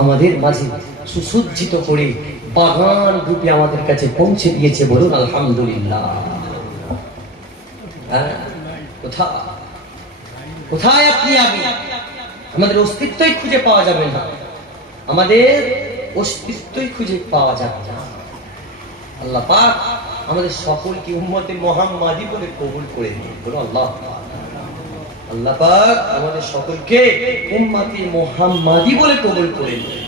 আমাদের মাঝে সুসজ্জিত করে বাগান রূপে আমাদের কাছে পৌঁছে দিয়েছে। বলুন আলহামদুলিল্লাহ। কোথায় আপনি আমি? আমাদের অস্তিত্বই খুঁজে পাওয়া যাবে না, আমাদের অস্তিত্বই খুঁজে পাওয়া যাবে না। আল্লাহ পাক আমাদের সকলকে উম্মতে মুহাম্মাদি বলে কবুল করে নিন। বলুন আল্লাহ। আল্লাহ পাক আমাদের সকলকে উম্মতে মুহাম্মাদি বলে কবুল করে নিন।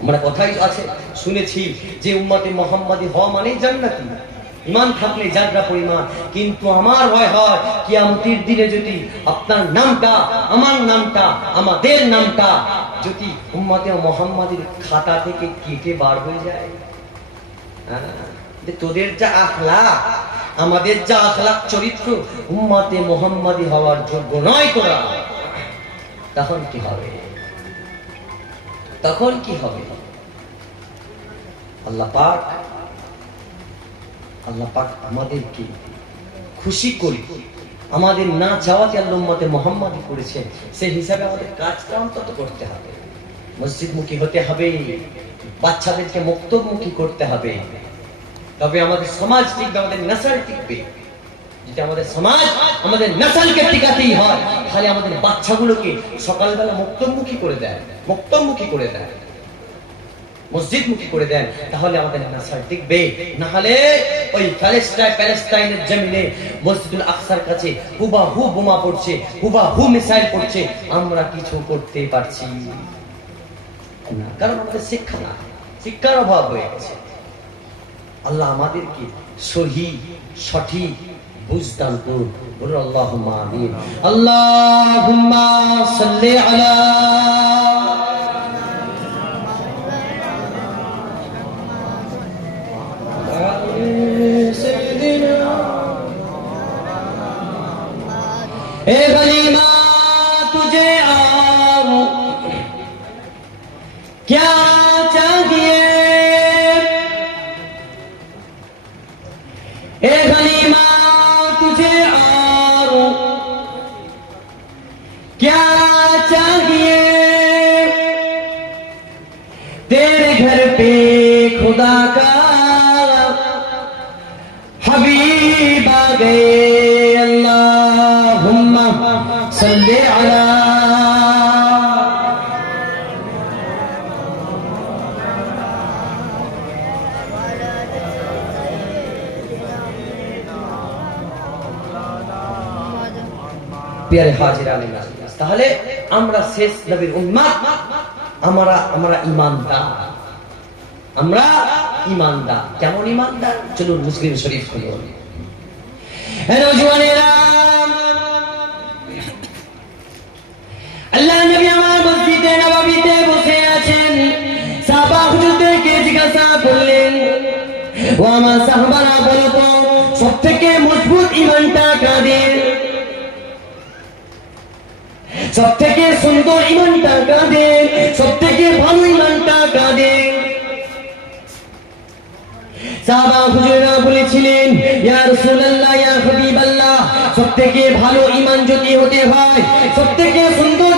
আমরা কথাই আছে শুনেছি যে উম্মতে মুহাম্মাদি হওয়া মানেই জান্নাতি, ঈমান থাকলে যাত্রা পরিমাণ। কিন্তু আমার ভয় হয় কিয়ামতের দিনে যদি আপনার নামটা, আমার নামটা, আমাদের নামটা যদি উম্মতে মুহাম্মাদির খাতা থেকে কেটে বার হয়ে যায়, তোদের যা আখলাক, আমাদের যা আখলাক চরিত্র উম্মতে মুহাম্মাদি হওয়ার যোগ্য নয় তোরা, তখন কি হবে? তখন কি হবে? আল্লাহ পাক আমাদেরকে খুশি করে আমাদের না চাওয়াতে আল্লাহ উম্মতে মুহাম্মাদি করেছেন, সেই হিসাবে আমাদের কাজটা অন্তত করতে হবে। মসজিদমুখী হতে হবে, বাচ্চাদেরকে মক্তবমুখী করতে হবে, তবে আমাদের সমাজ টিকবে, আমাদের নাসাল টিকবে। যদি আমাদের সমাজ আমাদের নাসালকে টিকাতেই হয়, তাহলে আমাদের বাচ্চাগুলোকে সকালবেলা মক্তবমুখী করে দেয়, মসজিদমুখী করে দেন, তাহলে আমাদের নাসাল টিকবে। না হলে ওই প্যালেস্টাইনের জমিনে মসজিদুল আকসার কাছে হুবাহু বোমা পড়ছে, হুবাহু মিসাইল পড়ছে, আমরা কিছু করতে পারছি না, কারণ আমাদের শিক্ষা না, শিক্ষার অভাব হয়ে গেছে। আল্লাহ আমাদেরকে সঠিক বুঝদান করুন। বলুন আল্লাহুম্মা আমিন। আল্লাহুম্মা সাল্লি আলা ए गलीमा तुझे और क्या चाहिए, ए गलीमा तुझे और क्या चाहिए, तेरे घर पे खुदा का हबीब आ गए। सल्ले अला প্রিয় হাজিরানে নাজির, তাহলে আমরা শেষ নবীর উম্মত, আমরা ঈমানদার। কেমন ঈমানদার? চলুন মুসলিম শরীফ খুলুন। নওজওয়ানেরা, আল্লাহ নবী আমার মসজিদে নববীতে বসে আছেন, সাহাবা হুজুরদেরকে জিজ্ঞাসা করলেন, ও আমার সাহাবারা বলো তো সবথেকে মজবুত ঈমানটা কাদের? সবথেকে সুন্দর ঈমানটা কাদের? সবথেকে ভালো ঈমানটা কাদের? সাহাবা হুজুররা বলেছিলেন, ইয়া রাসূলুল্লাহ, ইয়া হাবিবাল্লাহ, সবথেকে ভালো ঈমান যদি হতে হয়, সবথেকে সুন্দর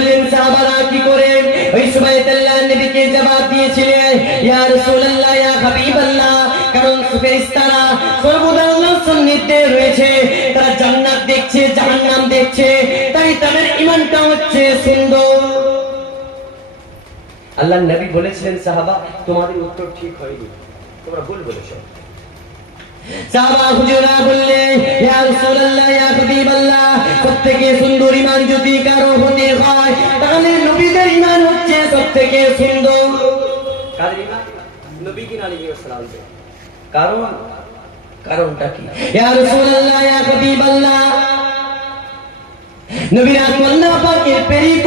বললেন সাহাবারা কি করেন? ওই সময় আল্লাহর নবীকে জবাব দিয়েছিলেন, ইয়া রাসূলুল্লাহ, ইয়া হাবিবাল্লাহ, কারণ ফেরেশতারা সর্বদা আল্লাহর সান্নিধ্যে রয়েছে, তারা জান্নাত দেখছে, জাহান্নাম দেখছে, তাই তাদের ঈমানটা হচ্ছে সুন্দর। আল্লাহর নবী বলেছিলেন, সাহাবা তোমাদের উত্তর ঠিক হয়নি, তোমরা ভুল বলেছো। সাহাবা হুজুরা বললেন, ইয়া রাসূলুল্লাহ, ইয়া হাবিবাল্লাহ, সবথেকে সুন্দর ঈমান যদি কারো হতে হয় তাহলে নবীদের ঈমান হচ্ছে সবথেকে সুন্দর। কাদের ঈমান? নবী কি আলাইহিস সালাম। কারণটা কি? ইয়া রাসূলুল্লাহ, ইয়া হাবিবাল্লাহ, নবীরা আল্লাহ পাকের প্রেরিত,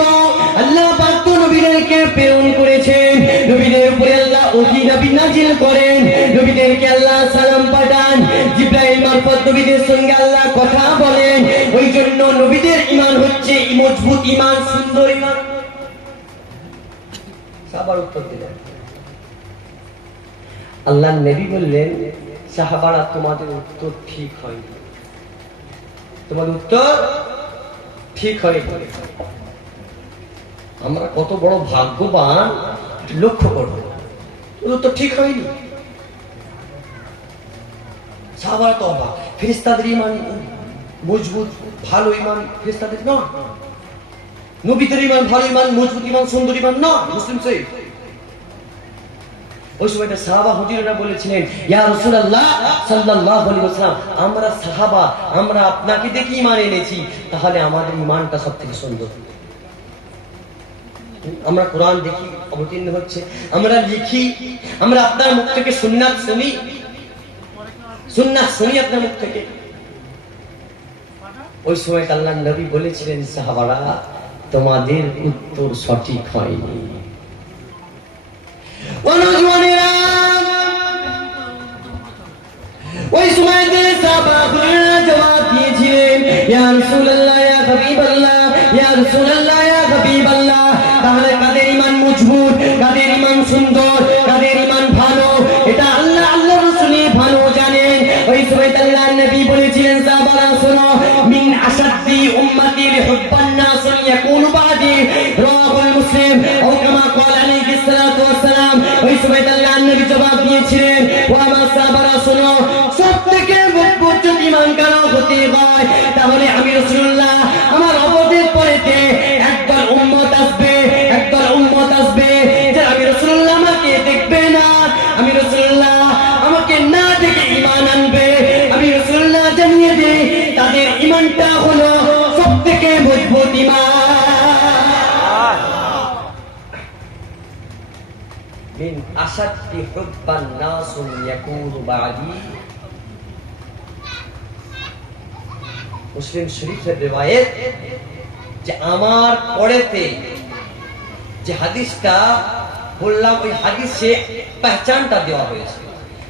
আল্লাহ পাক তো নবীদেরকে প্রেরণ করেছেন, নবীদের উপরে আল্লাহ ওহী নাযিল করেন, নবীদেরকে আল্লাহ সালাম পাঠান, জিবরাইল মারফত নবীদের সঙ্গে আল্লাহ কথা বলেন। ওই জন্য নবীদের ঈমান হচ্ছে মজবুত ঈমান, সুন্দর ঈমান। সাহাবার উত্তর দিলেন, আল্লাহর নবী বললেন, সাহাবারা তোমাদের উত্তর ঠিক হয়নি, তোমাদের উত্তর ঠিক হয়নি। আমরা কত বড় ভাগ্যবান লক্ষ্য করব, উত্তর ঠিক হয়নি। সাহাবারা তো অবাক, ফেরেশতাদের ঈমান মজবুত ভালো ঈমান ফেরেশতাদের না, নবীদের ঈমান ভালো ঈমান মজবুত ঈমান সুন্দর ঈমান না। মুসলিম শরীফ ওই সময়টা সাহাবা হুজুরেরা বলেছিলেন, ইয়া রাসূলুল্লাহ সাল্লাল্লাহু আলাইহি ওয়াসাল্লাম, আমরা সাহাবা, আমরা আপনাকে দেখে ঈমান এনেছি, তাহলে আমাদের ঈমানটা সবথেকে সুন্দর। আমরা কোরআন দেখি অবতীর্ণ হচ্ছে, আমরা লিখি, আমরা আপনার মুখ থেকে সুন্নাত শুনি আপনার মুখ থেকে। ওই সময় আল্লাহর নবী বলেছিলেন, সাহাবারা তোমাদের উত্তর সঠিক হয়নি। ওই সময় সাহাবারা জবাব দিয়েছিলেন, ইয়া রাসূলুল্লাহ, ইয়া হাবিবাল্লাহ, ইয়া রাসূলুল্লাহ, ইয়া হাবিবাল্লাহ, তাহলে কাদের ঈমান মজবুত, কাদের ঈমান সুন্দর, কাদের ঈমান ভালো, এটা আল্লাহ রাসূলই ভালো জানেন। ওই সময় আল্লাহর নবী বলেছিলেন, সাহাবারা শোনো, মিন আশাদ্দি উম্মতি লিহুব্বান নাস ইয়াকুনু বাদি, রাওয়াহুল মুসলিম, ও কামা ক্বালা আলাইহিস সালাতু ওয়াস সালাম। ওই সময় আল্লাহর নবী জবাব দিয়েছিলেন, ও আমার সাহাবারা শোনো, সবথেকে মজবুত যদি ঈমান কারো হতে হয় তাহলে আমি রাসূলুল্লাহ, আমার অবদের পরেতে একদল উম্মত আসবে, যারা আমি রাসূলুল্লাহ আমাকে দেখবে না, আমি রাসূলুল্লাহ আমাকে না দেখে ঈমান আনবে। আমি রাসূলুল্লাহ জানিয়ে দেই তাদের ঈমানটা হলো সবথেকে মজবুত ঈমান। মিন আশাদ্দি হুব্বান নাস ইয়াকুনু বাদি, মুসলিম শরীফের রিওয়ায়াত, যে আমার পরেতে যে হাদিসটা বললাম, ওই হাদিসে পহচানটা দেওয়া হয়েছে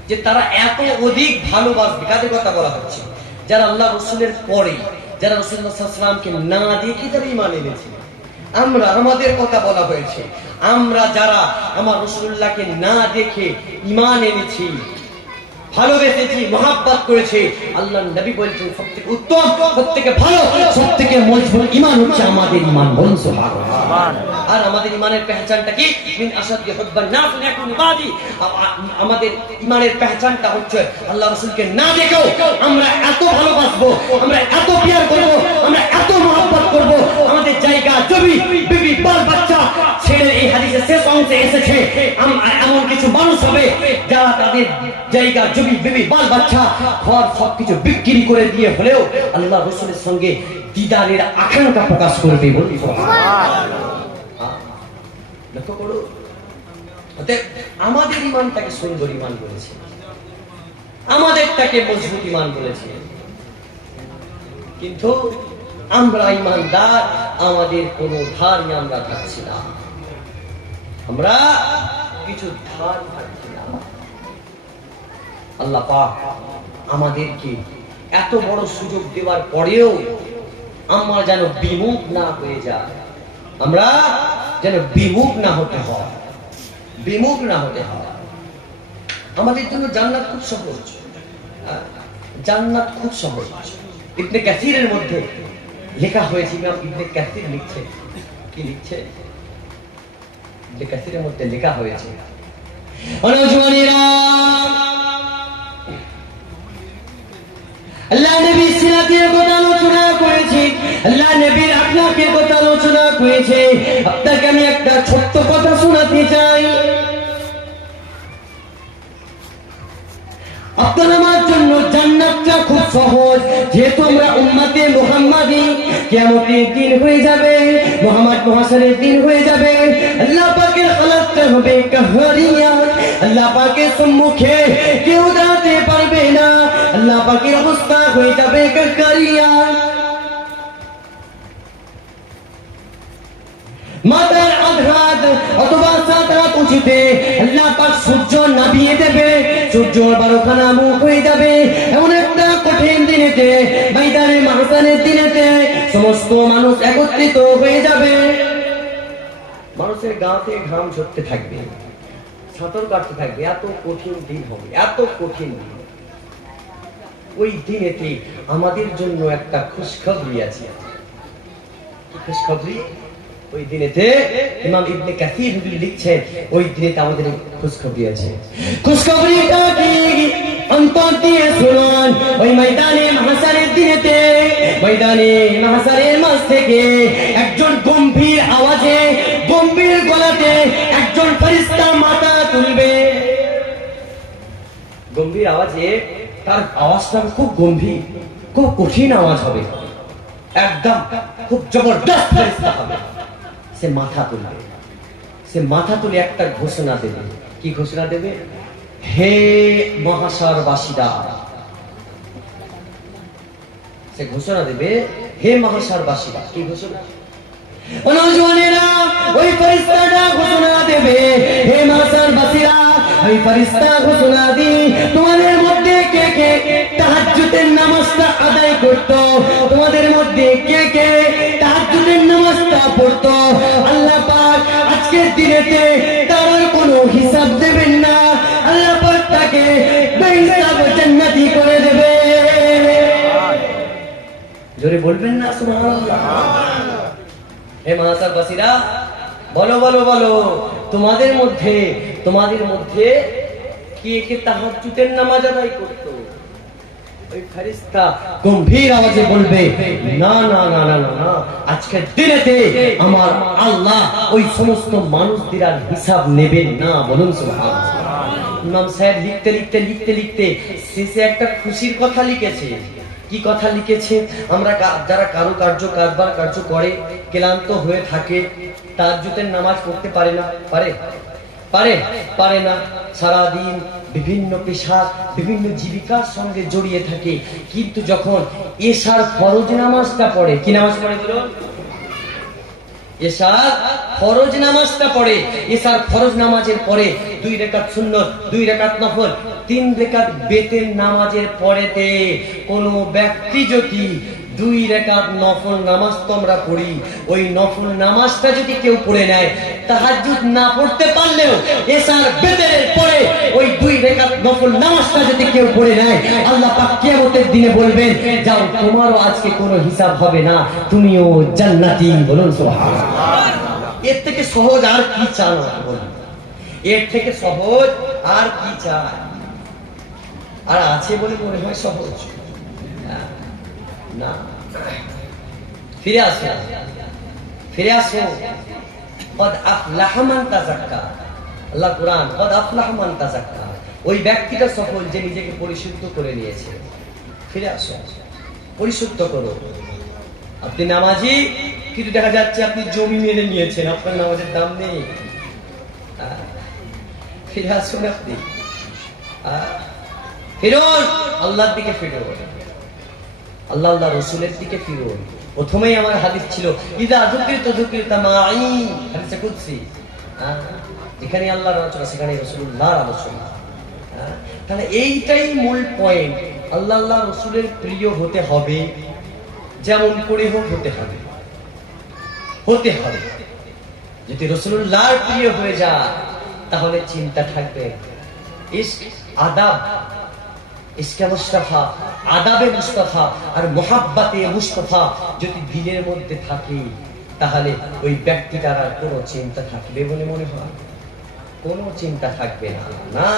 যে তারা এত অধিক ভালোবাসবে। কাদের কথা বলা হচ্ছে? যারা আল্লাহ রাসূলের পরে, যারা রাসূলুল্লাহ সাল্লাল্লাহু আলাইহি ওয়াসাল্লামকে না দেখে যারা ঈমান এনেছে। আমরা, আমাদের কথা বলা হয়েছে, আমরা যারা আমার রাসূলুল্লাহকে না দেখে ঈমান এনেছি, ভালোবেসেছি, মহব্বত করেছি, আল্লাহর নবী বলেছেন সবথেকে উত্তম, সবথেকে ভালো, সবথেকে মজবুত ঈমান হচ্ছে আমাদের ঈমান। বলুন সুবহানাল্লাহ। আর আমাদের ঈমানের পহচানটা কি? মিন আশাদ্দি হুব্বান নাস ইয়াকুনু বাদি, আমাদের ঈমানের পহচানটা হচ্ছে আল্লাহ রাসূলকে না দেখেও আমরা এত ভালোবাসবো, আমরা এত প্যার করব, আমরা এত মহব্বত করব, আমাদের জায়গা জমি বিবি বাল বাচ্চা ছেড়ে, এই হাদিসের শেষ অংশে এসেছে এমন কিছু মানুষ হবে যারা তাদের জায়গা জমি বিবি বাল বাচ্চা ঘর সবকিছু বিক্রি করে দিয়ে হলেও আল্লাহ রাসূলের সঙ্গে দিদারের আকাঙ্ক্ষা প্রকাশ করবে। বলুন সুবহানাল্লাহ। লক্ষ্য করো, আমাদের ঈমানটাকে সুন্দর ঈমান বলেছে, আমাদেরটাকে মজবুত ঈমান বলেছে, কিন্তু আমরা ঈমানদার, আমাদের কোনো ধারই আমরা থাকছি না, আমরা কিছু ধার থাকছি না। আল্লাহ পাক আমাদেরকে এত বড় সুযোগ দেওয়ার পরেও আমরা যেন বিমুখ না হয়ে যায়, আমরা যেন বিমুখ না হতে হয়, বিমুখ না হতে হয়। আমাদের জন্য জান্নাত খুব সহজ, জান্নাত খুব সহজ। ইবনে কাসিরের মধ্যে লেখা হয়েছে, ইমাম ইবনে কাসির লিখছে, কি লিখছে? কাসিরের মধ্যে লেখা হয়েছে, অনুজওয়ানেরা, আল্লাহ নবী সিরাতের কথা আলোচনা করেছে, আল্লাহ নবীর আখলাকের কথা আলোচনা করেছে। আপনাকে আমি একটা ছোট্ট কথা শোনাতে চাই। আপনার আমার জন্য জান্নাতটা খুব সহজ, যেহেতু আমরা উম্মতে মুহাম্মাদি। কিয়ামতের দিন হয়ে যাবে, মুহাম্মদ মুহাশারের দিন হয়ে যাবে, আল্লাহ পাকের হালাতটা হবে কাহারিয়া। আল্লাহ পাকের সম্মুখে কেউ দাঁড়াতে পারবে না, আল্লাহ পাকের অবস্থা হয়ে যাবে কাহারিয়া। মাথার আঘাত অথবা 7 হাত উঁচুতে আল্লাহ পাক সূর্য নামিয়ে দেবে, সূর্য 12খানা মুখ হয়ে যাবে। এমন একটা কঠিন দিনেতে, ময়দানে মাহশারের দিনেতে সমস্ত মানুষ একত্রিত হয়ে যাবে। মানুষের গাতে ঘাম ঝরতে থাকবে, সাঁতার কাটতে থাকবে। এত কঠিন দিন হবে, এত কঠিন দিন। ওই দিনেতে আমাদের জন্য একটা খুশখবরি আছে। খুশখবরি ওই দিনেতে ইমাম ইবনে কাসির লিখছেন, ওই দিনেতে আমাদের খুশখবরি আছে। খুশখবরিটা কি? অন্তর দিয়ে শুনুন। ওই ময়দানে মাহশারের দিনেতে, ময়দানে মাহশারের মাঝ থেকে একজন গম্ভীর আওয়াজে, গম্ভীর গলাতে একজন ফেরেশতা মাথা তুলবে। গম্ভীর আওয়াজে, তার আওয়াজটা খুব গম্ভীর, খুব কঠিন আওয়াজ হবে, একদম খুব জবরদস্ত ফেরেশতা হবে। সে মাথা তুলবে, সে মাথা তুলে একটা ঘোষণা দেবে। কি ঘোষণা দেবে? হে মহাশারবাসীরা। সে ঘোষণা দেবে, হে মহাশারবাসীরা। কি ঘোষণা? অনুজওয়ানেরা, ওই ফেরেশতাটা ঘোষণা দেবে, হে মহাশারবাসীরা। ওই ফেরেশতা ঘোষণা দি, তোমাদের মধ্যে কে কে তাহাজ্জুদের নামাজটা আদায় করতো? তোমাদের মধ্যে কে কে তাহাজ্জুদের নামাজটা পড়তো? আল্লাহ পাক আজকের দিনেতে তার কোনো হিসাব দেবেন না, আল্লাহ পাক তাকে বেহিসাব জান্নাতি করে দেবে। জোরে বলবেন না সুবহানাল্লাহ? হে মাহশারবাসীরা, বলো বলো বলো, তোমাদের মধ্যে কে কে তাহাজ্জুদের নামাজ আদায় করতো? ওই ফেরেশতা গম্ভীর আওয়াজে বলবে, না না না না না, আজকের দিনেতে আমার আল্লাহ ওই সমস্ত মানুষদের আর হিসাব নেবেন না। বলুন সুবহানাল্লাহ। ইমাম সাহেব লিখতে লিখতে লিখতে লিখতে শেষে একটা খুশির কথা লিখেছে। কি কথা লিখেছে? আমরা যারা কারবার কার্য করে ক্লান্ত হয়ে থাকে, তাহাজ্জুদের নামাজ পড়তে পারে না, পারে না, সারাদিন বিভিন্ন পেশা, বিভিন্ন জীবিকার সঙ্গে জড়িয়ে থাকে, কিন্তু যখন এশার ফরজ নামাজটা পড়ে, কি নামাজ পড়ে বলুন? এশার ফরজ নামাজটা পড়ে। এশার ফরজ নামাজের পরে 2 রাকাত সুন্নত, 2 রাকাত নফল, 3 রাকাত বেতের নামাজের পরেতে কোন ব্যক্তি যদি 2 রাকাত নফল নামাজ তোমরা পড়ি, ওই নফল নামাজটা যদি কেউ পড়ে নেয়, তাহাজ্জুদ না পড়তে পারলেও এশার বেতের পরে ওই 2 রাকাত নফল নামাজটা যদি কেউ পড়ে নেয়, আল্লাহ পাক কিয়ামতের দিনে বলবেন, যাও তোমারও আজকে কোনো হিসাব হবে না, তুমিও জান্নাতি। বলুন সুবহানাল্লাহ। এর থেকে সহজ আর কি চান? বলুন, এর থেকে সহজ আর কি চান? আর আছে বলে মনে হয় সহজ না। ফিরে আসো। কদ আফলাহা মান তাযাক্কা। আল্লাহ কুরআন, কদ আফলাহা মান তাযাক্কা। ওই ব্যক্তিটা সফল যে নিজেকে পরিশুদ্ধ করে নিয়েছে। ফিরে আসো, পরিশুদ্ধ করো। আপনি নামাজি, কিন্তু দেখা যাচ্ছে আপনি জমি মেরে নিয়েছেন, আপনার নামাজের দাম নেই। ফিরে আসুন, আপনি ফিরুন, আল্লাহর দিকে ফিরুন, আল্লাহ রসুলের দিকে ফিরুন। প্রথমেই আমার হাদিস ছিল, ইদা যুকিরতু যুকিরতা মাই, হাদিসে কুদসি। এখানে আল্লাহর আলোচনা, সেখানে রাসূলুল্লাহর আলোচনা। তাহলে এইটাই মূল পয়েন্ট। আল্লাহ রসুলের প্রিয় হতে হবে, যেমন করে হোক হতে হবে। যদি রাসূলুল্লাহর প্রিয় হয়ে যায়, তাহলে চিন্তা থাকবে ইশক, আদাব, ইশকে মুস্তাফা, আদাবে মুস্তাফা আর মুহাব্বতে মুস্তাফা যদি দিলের মধ্যে থাকে, তাহলে ওই ব্যক্তিটার আর কোনো চিন্তা থাকবে বলে মনে হয়? কোনো চিন্তা থাকবে না। না,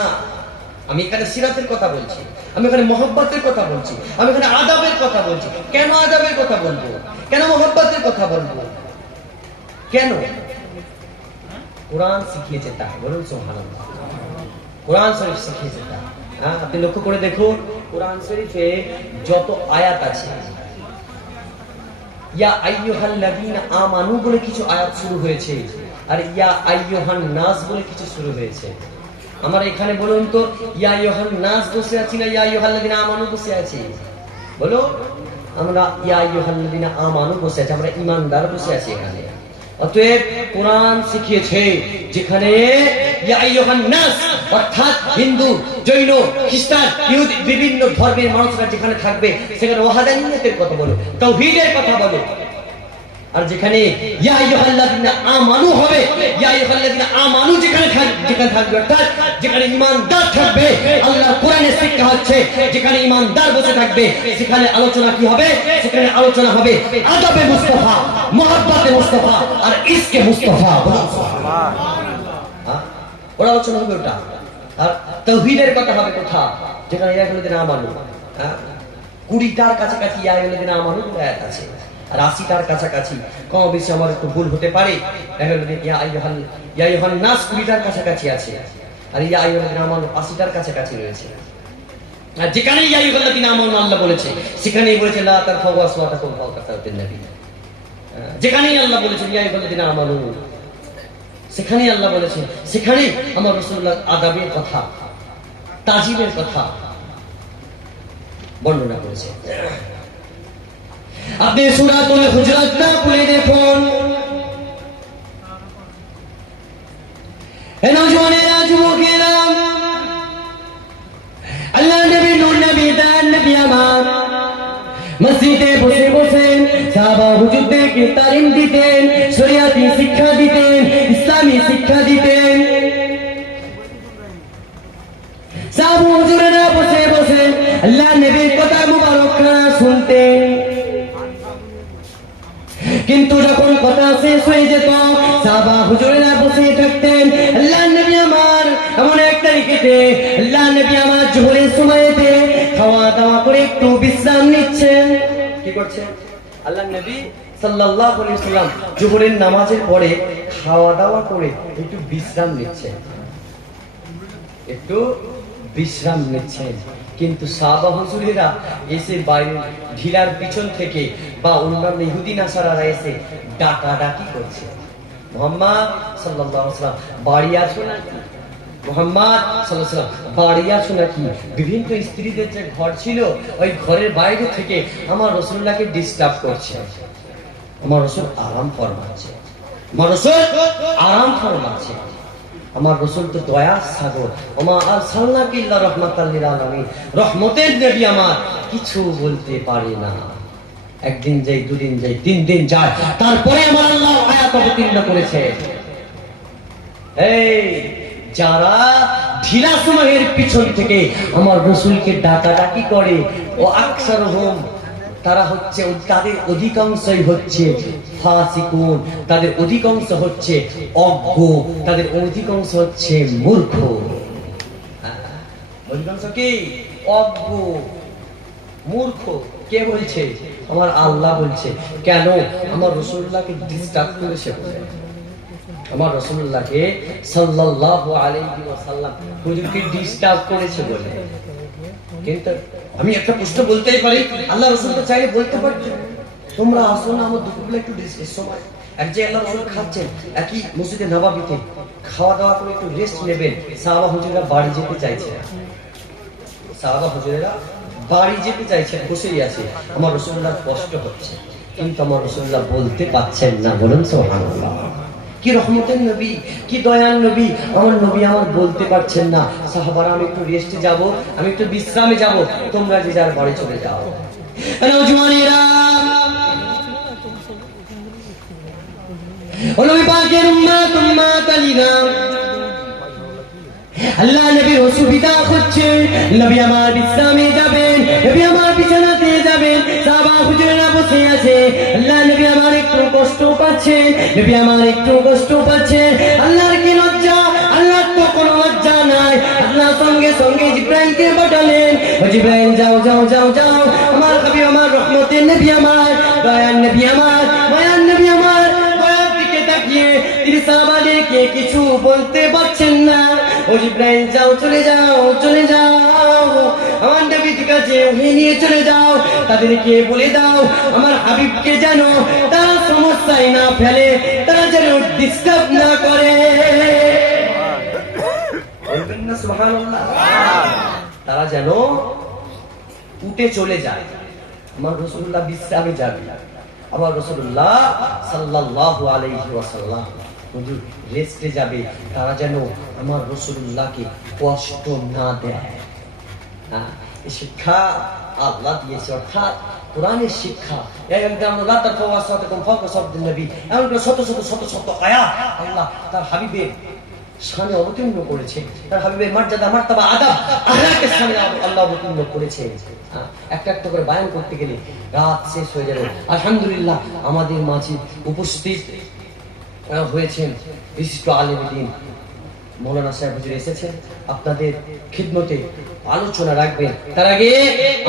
আমি এখানে সিরাতের কথা বলছি, আমি এখানে মহব্বতের কথা বলছি, আমি এখানে আদাবের কথা বলছি। কেন আদাবের কথা বলবো? কেন মহব্বতের কথা বলবো? কেন? কোরআন শিখিয়েছে তা। বলুন সুবহানাল্লাহ। কোরআন শরীফ শিখিয়েছে তা। আপনি লক্ষ্য করে দেখুন, কোরআন শরীফে যত আয়াত আছে, ইয়া আইয়ুহাল্লাযীনা আমানু বলে কিছু আয়াত শুরু হয়েছে, আর ইয়া আইয়ুহান নাস বলে কিছু শুরু হয়েছে। আমরা এখানে বলুন তো, ইয়া আইয়ুহান নাস বসে আছি না ইয়া আইয়ুহাল্লাযীনা আমানু বসে আছি? বলো, আমরা ইয়া আইয়ুহাল্লাযীনা আমানু বসে আছি, আমরা ঈমানদার বসে আছি এখানে। অতএব কোরআন শিখিয়েছে যেখানে ইয়া আইয়ুহান নাস, অর্থাৎ হিন্দু, জৈন, খ্রিস্টান, ইহুদি বিভিন্ন ধর্মের মানুষরা যেখানে থাকবে সেখানে ওয়াহদানিয়তের কথা বলো, তাওহীদের কথা বলো। আর যেখানে ইয়া আইয়ুহাল্লাযীনা আমানু হবে, ইয়া আইয়ুহাল্লাযীনা আমানু যেখানে থাকবে অর্থাৎ যেখানে ঈমানদার থাকবে, আল্লাহর কোরআনের শিক্ষা হচ্ছে যেখানে ঈমানদার বসে থাকবে সেখানে আলোচনা কি হবে? সেখানে আলোচনা হবে আদবে মুস্তাফা, মুহাব্বতে মুস্তাফা আর ইশকে মুস্তাফা। সুবহানাল্লাহ। ওরা আলোচনা হবে ওটা। আর তাওহীদের কথা হবে কোথা? যেখানে ইয়া আইয়ুহাল্লাযীনা আমানু, 20টার কাছাকাছি ইয়া আইয়ুহাল্লাযীনা আমানু আয়াত আছে, আর 80টার কাছাকাছি, কম বেশি আমার একটু ভুল হতে পারে। ইয়া আইয়ুহান নাস 20টার কাছাকাছি আছে, আর ইয়া আইয়ুহাল্লাযীনা আমানু 80টার কাছাকাছি রয়েছে। আর যেখানে ইয়া আইয়ুহাল্লাযীনা আমানু আল্লাহ বলেছে সেখানেই বলেছে লা তারফাউ আসওয়াতাকুম ফাওকা সাওতিন নবী। যেখানেই আল্লাহ বলেছে ইয়া আইয়ুহাল্লাযীনা আমানু, সেখানেই আল্লাহ বলেছে, সেখানেই আমার রাসূলুল্লাহ আদাবের কথা, তাজিমের কথা বর্ণনা করেছে। আপনি সূরাতুল হুজুরাতটা পড়ে দেখুন। হে নওজওয়ানেরা, যুবকেরা, আল্লাহ নবী, নূর নবী, দান নবী আমার মসজিদে বসে বসে সাহাবা হুজুরদেরকে তালিম দিতেন, শরিয়াতি শিক্ষা দিতেন, ইসলামী শিক্ষা দিতেন। সাহাবা হুজুরেরা বসে বসে আল্লাহ নবীর কথা মুবারক শুনতেন। কিন্তু যখন কথা শেষ হয়ে যেত, সাহাবা হুজুরেরা বসে থাকতেন। আল্লাহ নবী আমার এমন এক তারিখেতে আল্লাহ নবী আমার জোহরের সময়তে খাওয়া দাওয়া করে একটু বিশ্রাম নিচ্ছেন। কি করছেন? আল্লাহ নবী সাল্লাল্লাহু আলাইহি ওয়াসাল্লাম জোহরের নামাজের পরে খাওয়া দাওয়া করে একটু বিশ্রাম নিচ্ছেন, একটু বিশ্রাম নিচ্ছেন। কিন্তু সাহাবা হুজুরেরা এসে বাইরে ঢিলার পিছন থেকে বা অন্যান্য ইহুদি নাসারারা এসে ডাকাডাকি করছে, মুহাম্মদ সাল্লাল্লাহু আলাইহি ওয়াসাল্লাম বাড়ি আছো নাকি? মুহাম্মদ সাল্লাল্লাহু আলাইহি ওয়াসাল্লাম বাড়ি আছো নাকি? বিভিন্ন স্ত্রীদের যে ঘর ছিল ওই ঘরের বাইরে থেকে আমার রাসূলুল্লাহকে ডিস্টার্ব করছে। আমার রাসূল আরাম ফরমাচ্ছে, আমার রাসূল আরাম ফরমাচ্ছে। আমার রাসূল তো দয়ার সাগর, ওমা আরসালনাকা ইল্লা রাহমাতাল লিল আলামিন, রহমতের নবী আমার কিছু বলতে পারে না। একদিন যাই, দুদিন যাই, 3 দিন যায়, তারপরে আমার আল্লাহ আয়াত অবতীর্ণ করেছে। এই যারা ঢিলা সময়ের পিছন থেকে আমার রাসূলকে ডাকাডাকি করে, ও আকসারুহুম, তারা হচ্ছে, তাদের অধিকাংশই হচ্ছে ফাসিকুন, তাদের অধিকাংশ হচ্ছে অজ্ঞ, তাদের অধিকাংশ হচ্ছে মূর্খ। অধিকাংশ কি? অজ্ঞ, মূর্খ। কে বলছে? আমার আল্লাহ বলছে। কেন? আমার রাসূলুল্লাহকে ডিস্টার্ব করেছে বলে, আমার রাসূলুল্লাহকে সাল্লাল্লাহু আলাইহি ওয়াসাল্লাম হুজুরকে ডিস্টার্ব করেছে বলে। কিন্তু আমি একটা প্রশ্ন বলতেই পারি, আল্লাহ রাসূল তো চাইলে বলতে পারতেন, তোমরা আসো না আমার দুপুরবেলা একটু রেস্টের সময়। এক যে আল্লাহ রাসূল খাচ্ছেন একই মসজিদে নববীতে, খাওয়া দাওয়া করে একটু রেস্ট নেবেন। সাহাবা হুজুরেরা বাড়ি যেতে চাইছে, সাহাবা হুজুরেরা বাড়ি যেতে চাইছে, বসেই আছে। আমার রাসূলুল্লাহ কষ্ট হচ্ছে, কিন্তু আমার রাসূলুল্লাহ বলতে পারছেন না। বলুন সুবহানাল্লাহ। কি রহমতের নবী, কি দয়ার নবী, আমার নবী আমার বলতে পারছেন না, সাহাবারা আমি একটু রেস্টে যাব, আমি একটু বিশ্রামে যাব, তোমরা যে যার বাড়ি চলে যাও। নওজওয়ানেরা, ও নবী পাকের উম্মত আলীরা, আল্লাহ নবীর অসুবিধা হচ্ছে, নবী আমার বিশ্রামে যাবেন, নবী আমার বিছানাতে যাবেন, সাহাবা হুজুরেরা বসে আছে, আল্লাহ নবী আমার একটু কষ্ট পাচ্ছেন, নবী আমার একটু কষ্ট পাচ্ছেন। আল্লাহর কি লজ্জা? আল্লাহর তো কোনো লজ্জা নাই। আল্লাহ সঙ্গে সঙ্গে জিবরাইলকে পাঠালেন, ও জিবরাইল যাও যাও যাও যাও, আমার হাবিব আমার রহমতের নবী আমার, দয়ার নবী আমার, মায়ার নবী আমার, দয়ার দিকে তাকিয়ে তিনি সাহাবাদেরকে কিছু বলতে পারছেন না। ও জিবরাইল যাও, চলে যাও, চলে যাও, আমার নবীর কাছে উঠে নিয়ে চলে যাও, তাদেরকে বলে দাও আমার হাবিবকে যেন তারা সমস্যায় না ফেলে, তারা যেন ডিস্টার্ব না করে। বলবেন না সুবহানাল্লাহ? তারা যেন উঠে চলে যায়। আমার রাসূলুল্লাহ বিশ্রামে যাবে, আমার রাসূলুল্লাহ সাল্লাল্লাহু আলাইহি ওয়াসাল্লাম হুজুর রেস্টে যাবে, তারা যেন আমার রাসূলুল্লাহকে কষ্ট না দেয়। এই শিক্ষা আল্লাহ দিয়েছে, অর্থাৎ কোরআনের শিক্ষা। শত শত শত শত আয়াত আল্লাহ তার হাবিবের শানে অবতীর্ণ করেছে, তার হাবিবের মর্যাদা মার্তাবা আদব আখলাকের শানে আল্লাহ অবতীর্ণ করেছে। একটা একটা করে বায়ান করতে গেলে রাত শেষ হয়ে যাবে। আলহামদুলিল্লাহ আমাদের মাঝে উপস্থিত হয়েছেন বিশিষ্ট আলেম দ্বীন মৌলানা সাহেব হুজুর এসেছেন, আপনাদের খিদমতে আলোচনা রাখবেন। তার আগে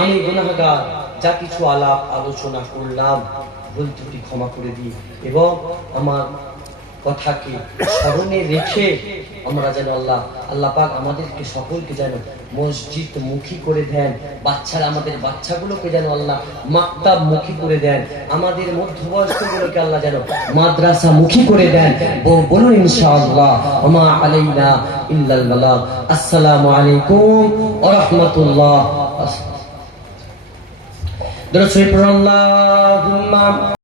আমি গুনাহগার, যা কিছু আলাপ আলোচনা করলাম ভুল ত্রুটি ক্ষমা করে দিই, এবং আমার কথাকে স্মরণে রেখে আমরা যেন আল্লাহ পাক আমাদেরকে সকলকে যেন মসজিদ মুখী করে দেন, বাচ্চারা আমাদের বাচ্চাগুলোকে যেন আল্লাহ মাকতাব মুখী করে দেন, আমাদের মধ্যবয়স্কগুলোকে আল্লাহ যেন মাদ্রাসা মুখী করে দেন। বলুন ইনশাআল্লাহ। ওমা আলাইনা ইল্লাল বালাগ। আসসালামু আলাইকুম ওয়া রাহমাতুল্লাহ। দরুদ শরীফ আল্লাহুম্মা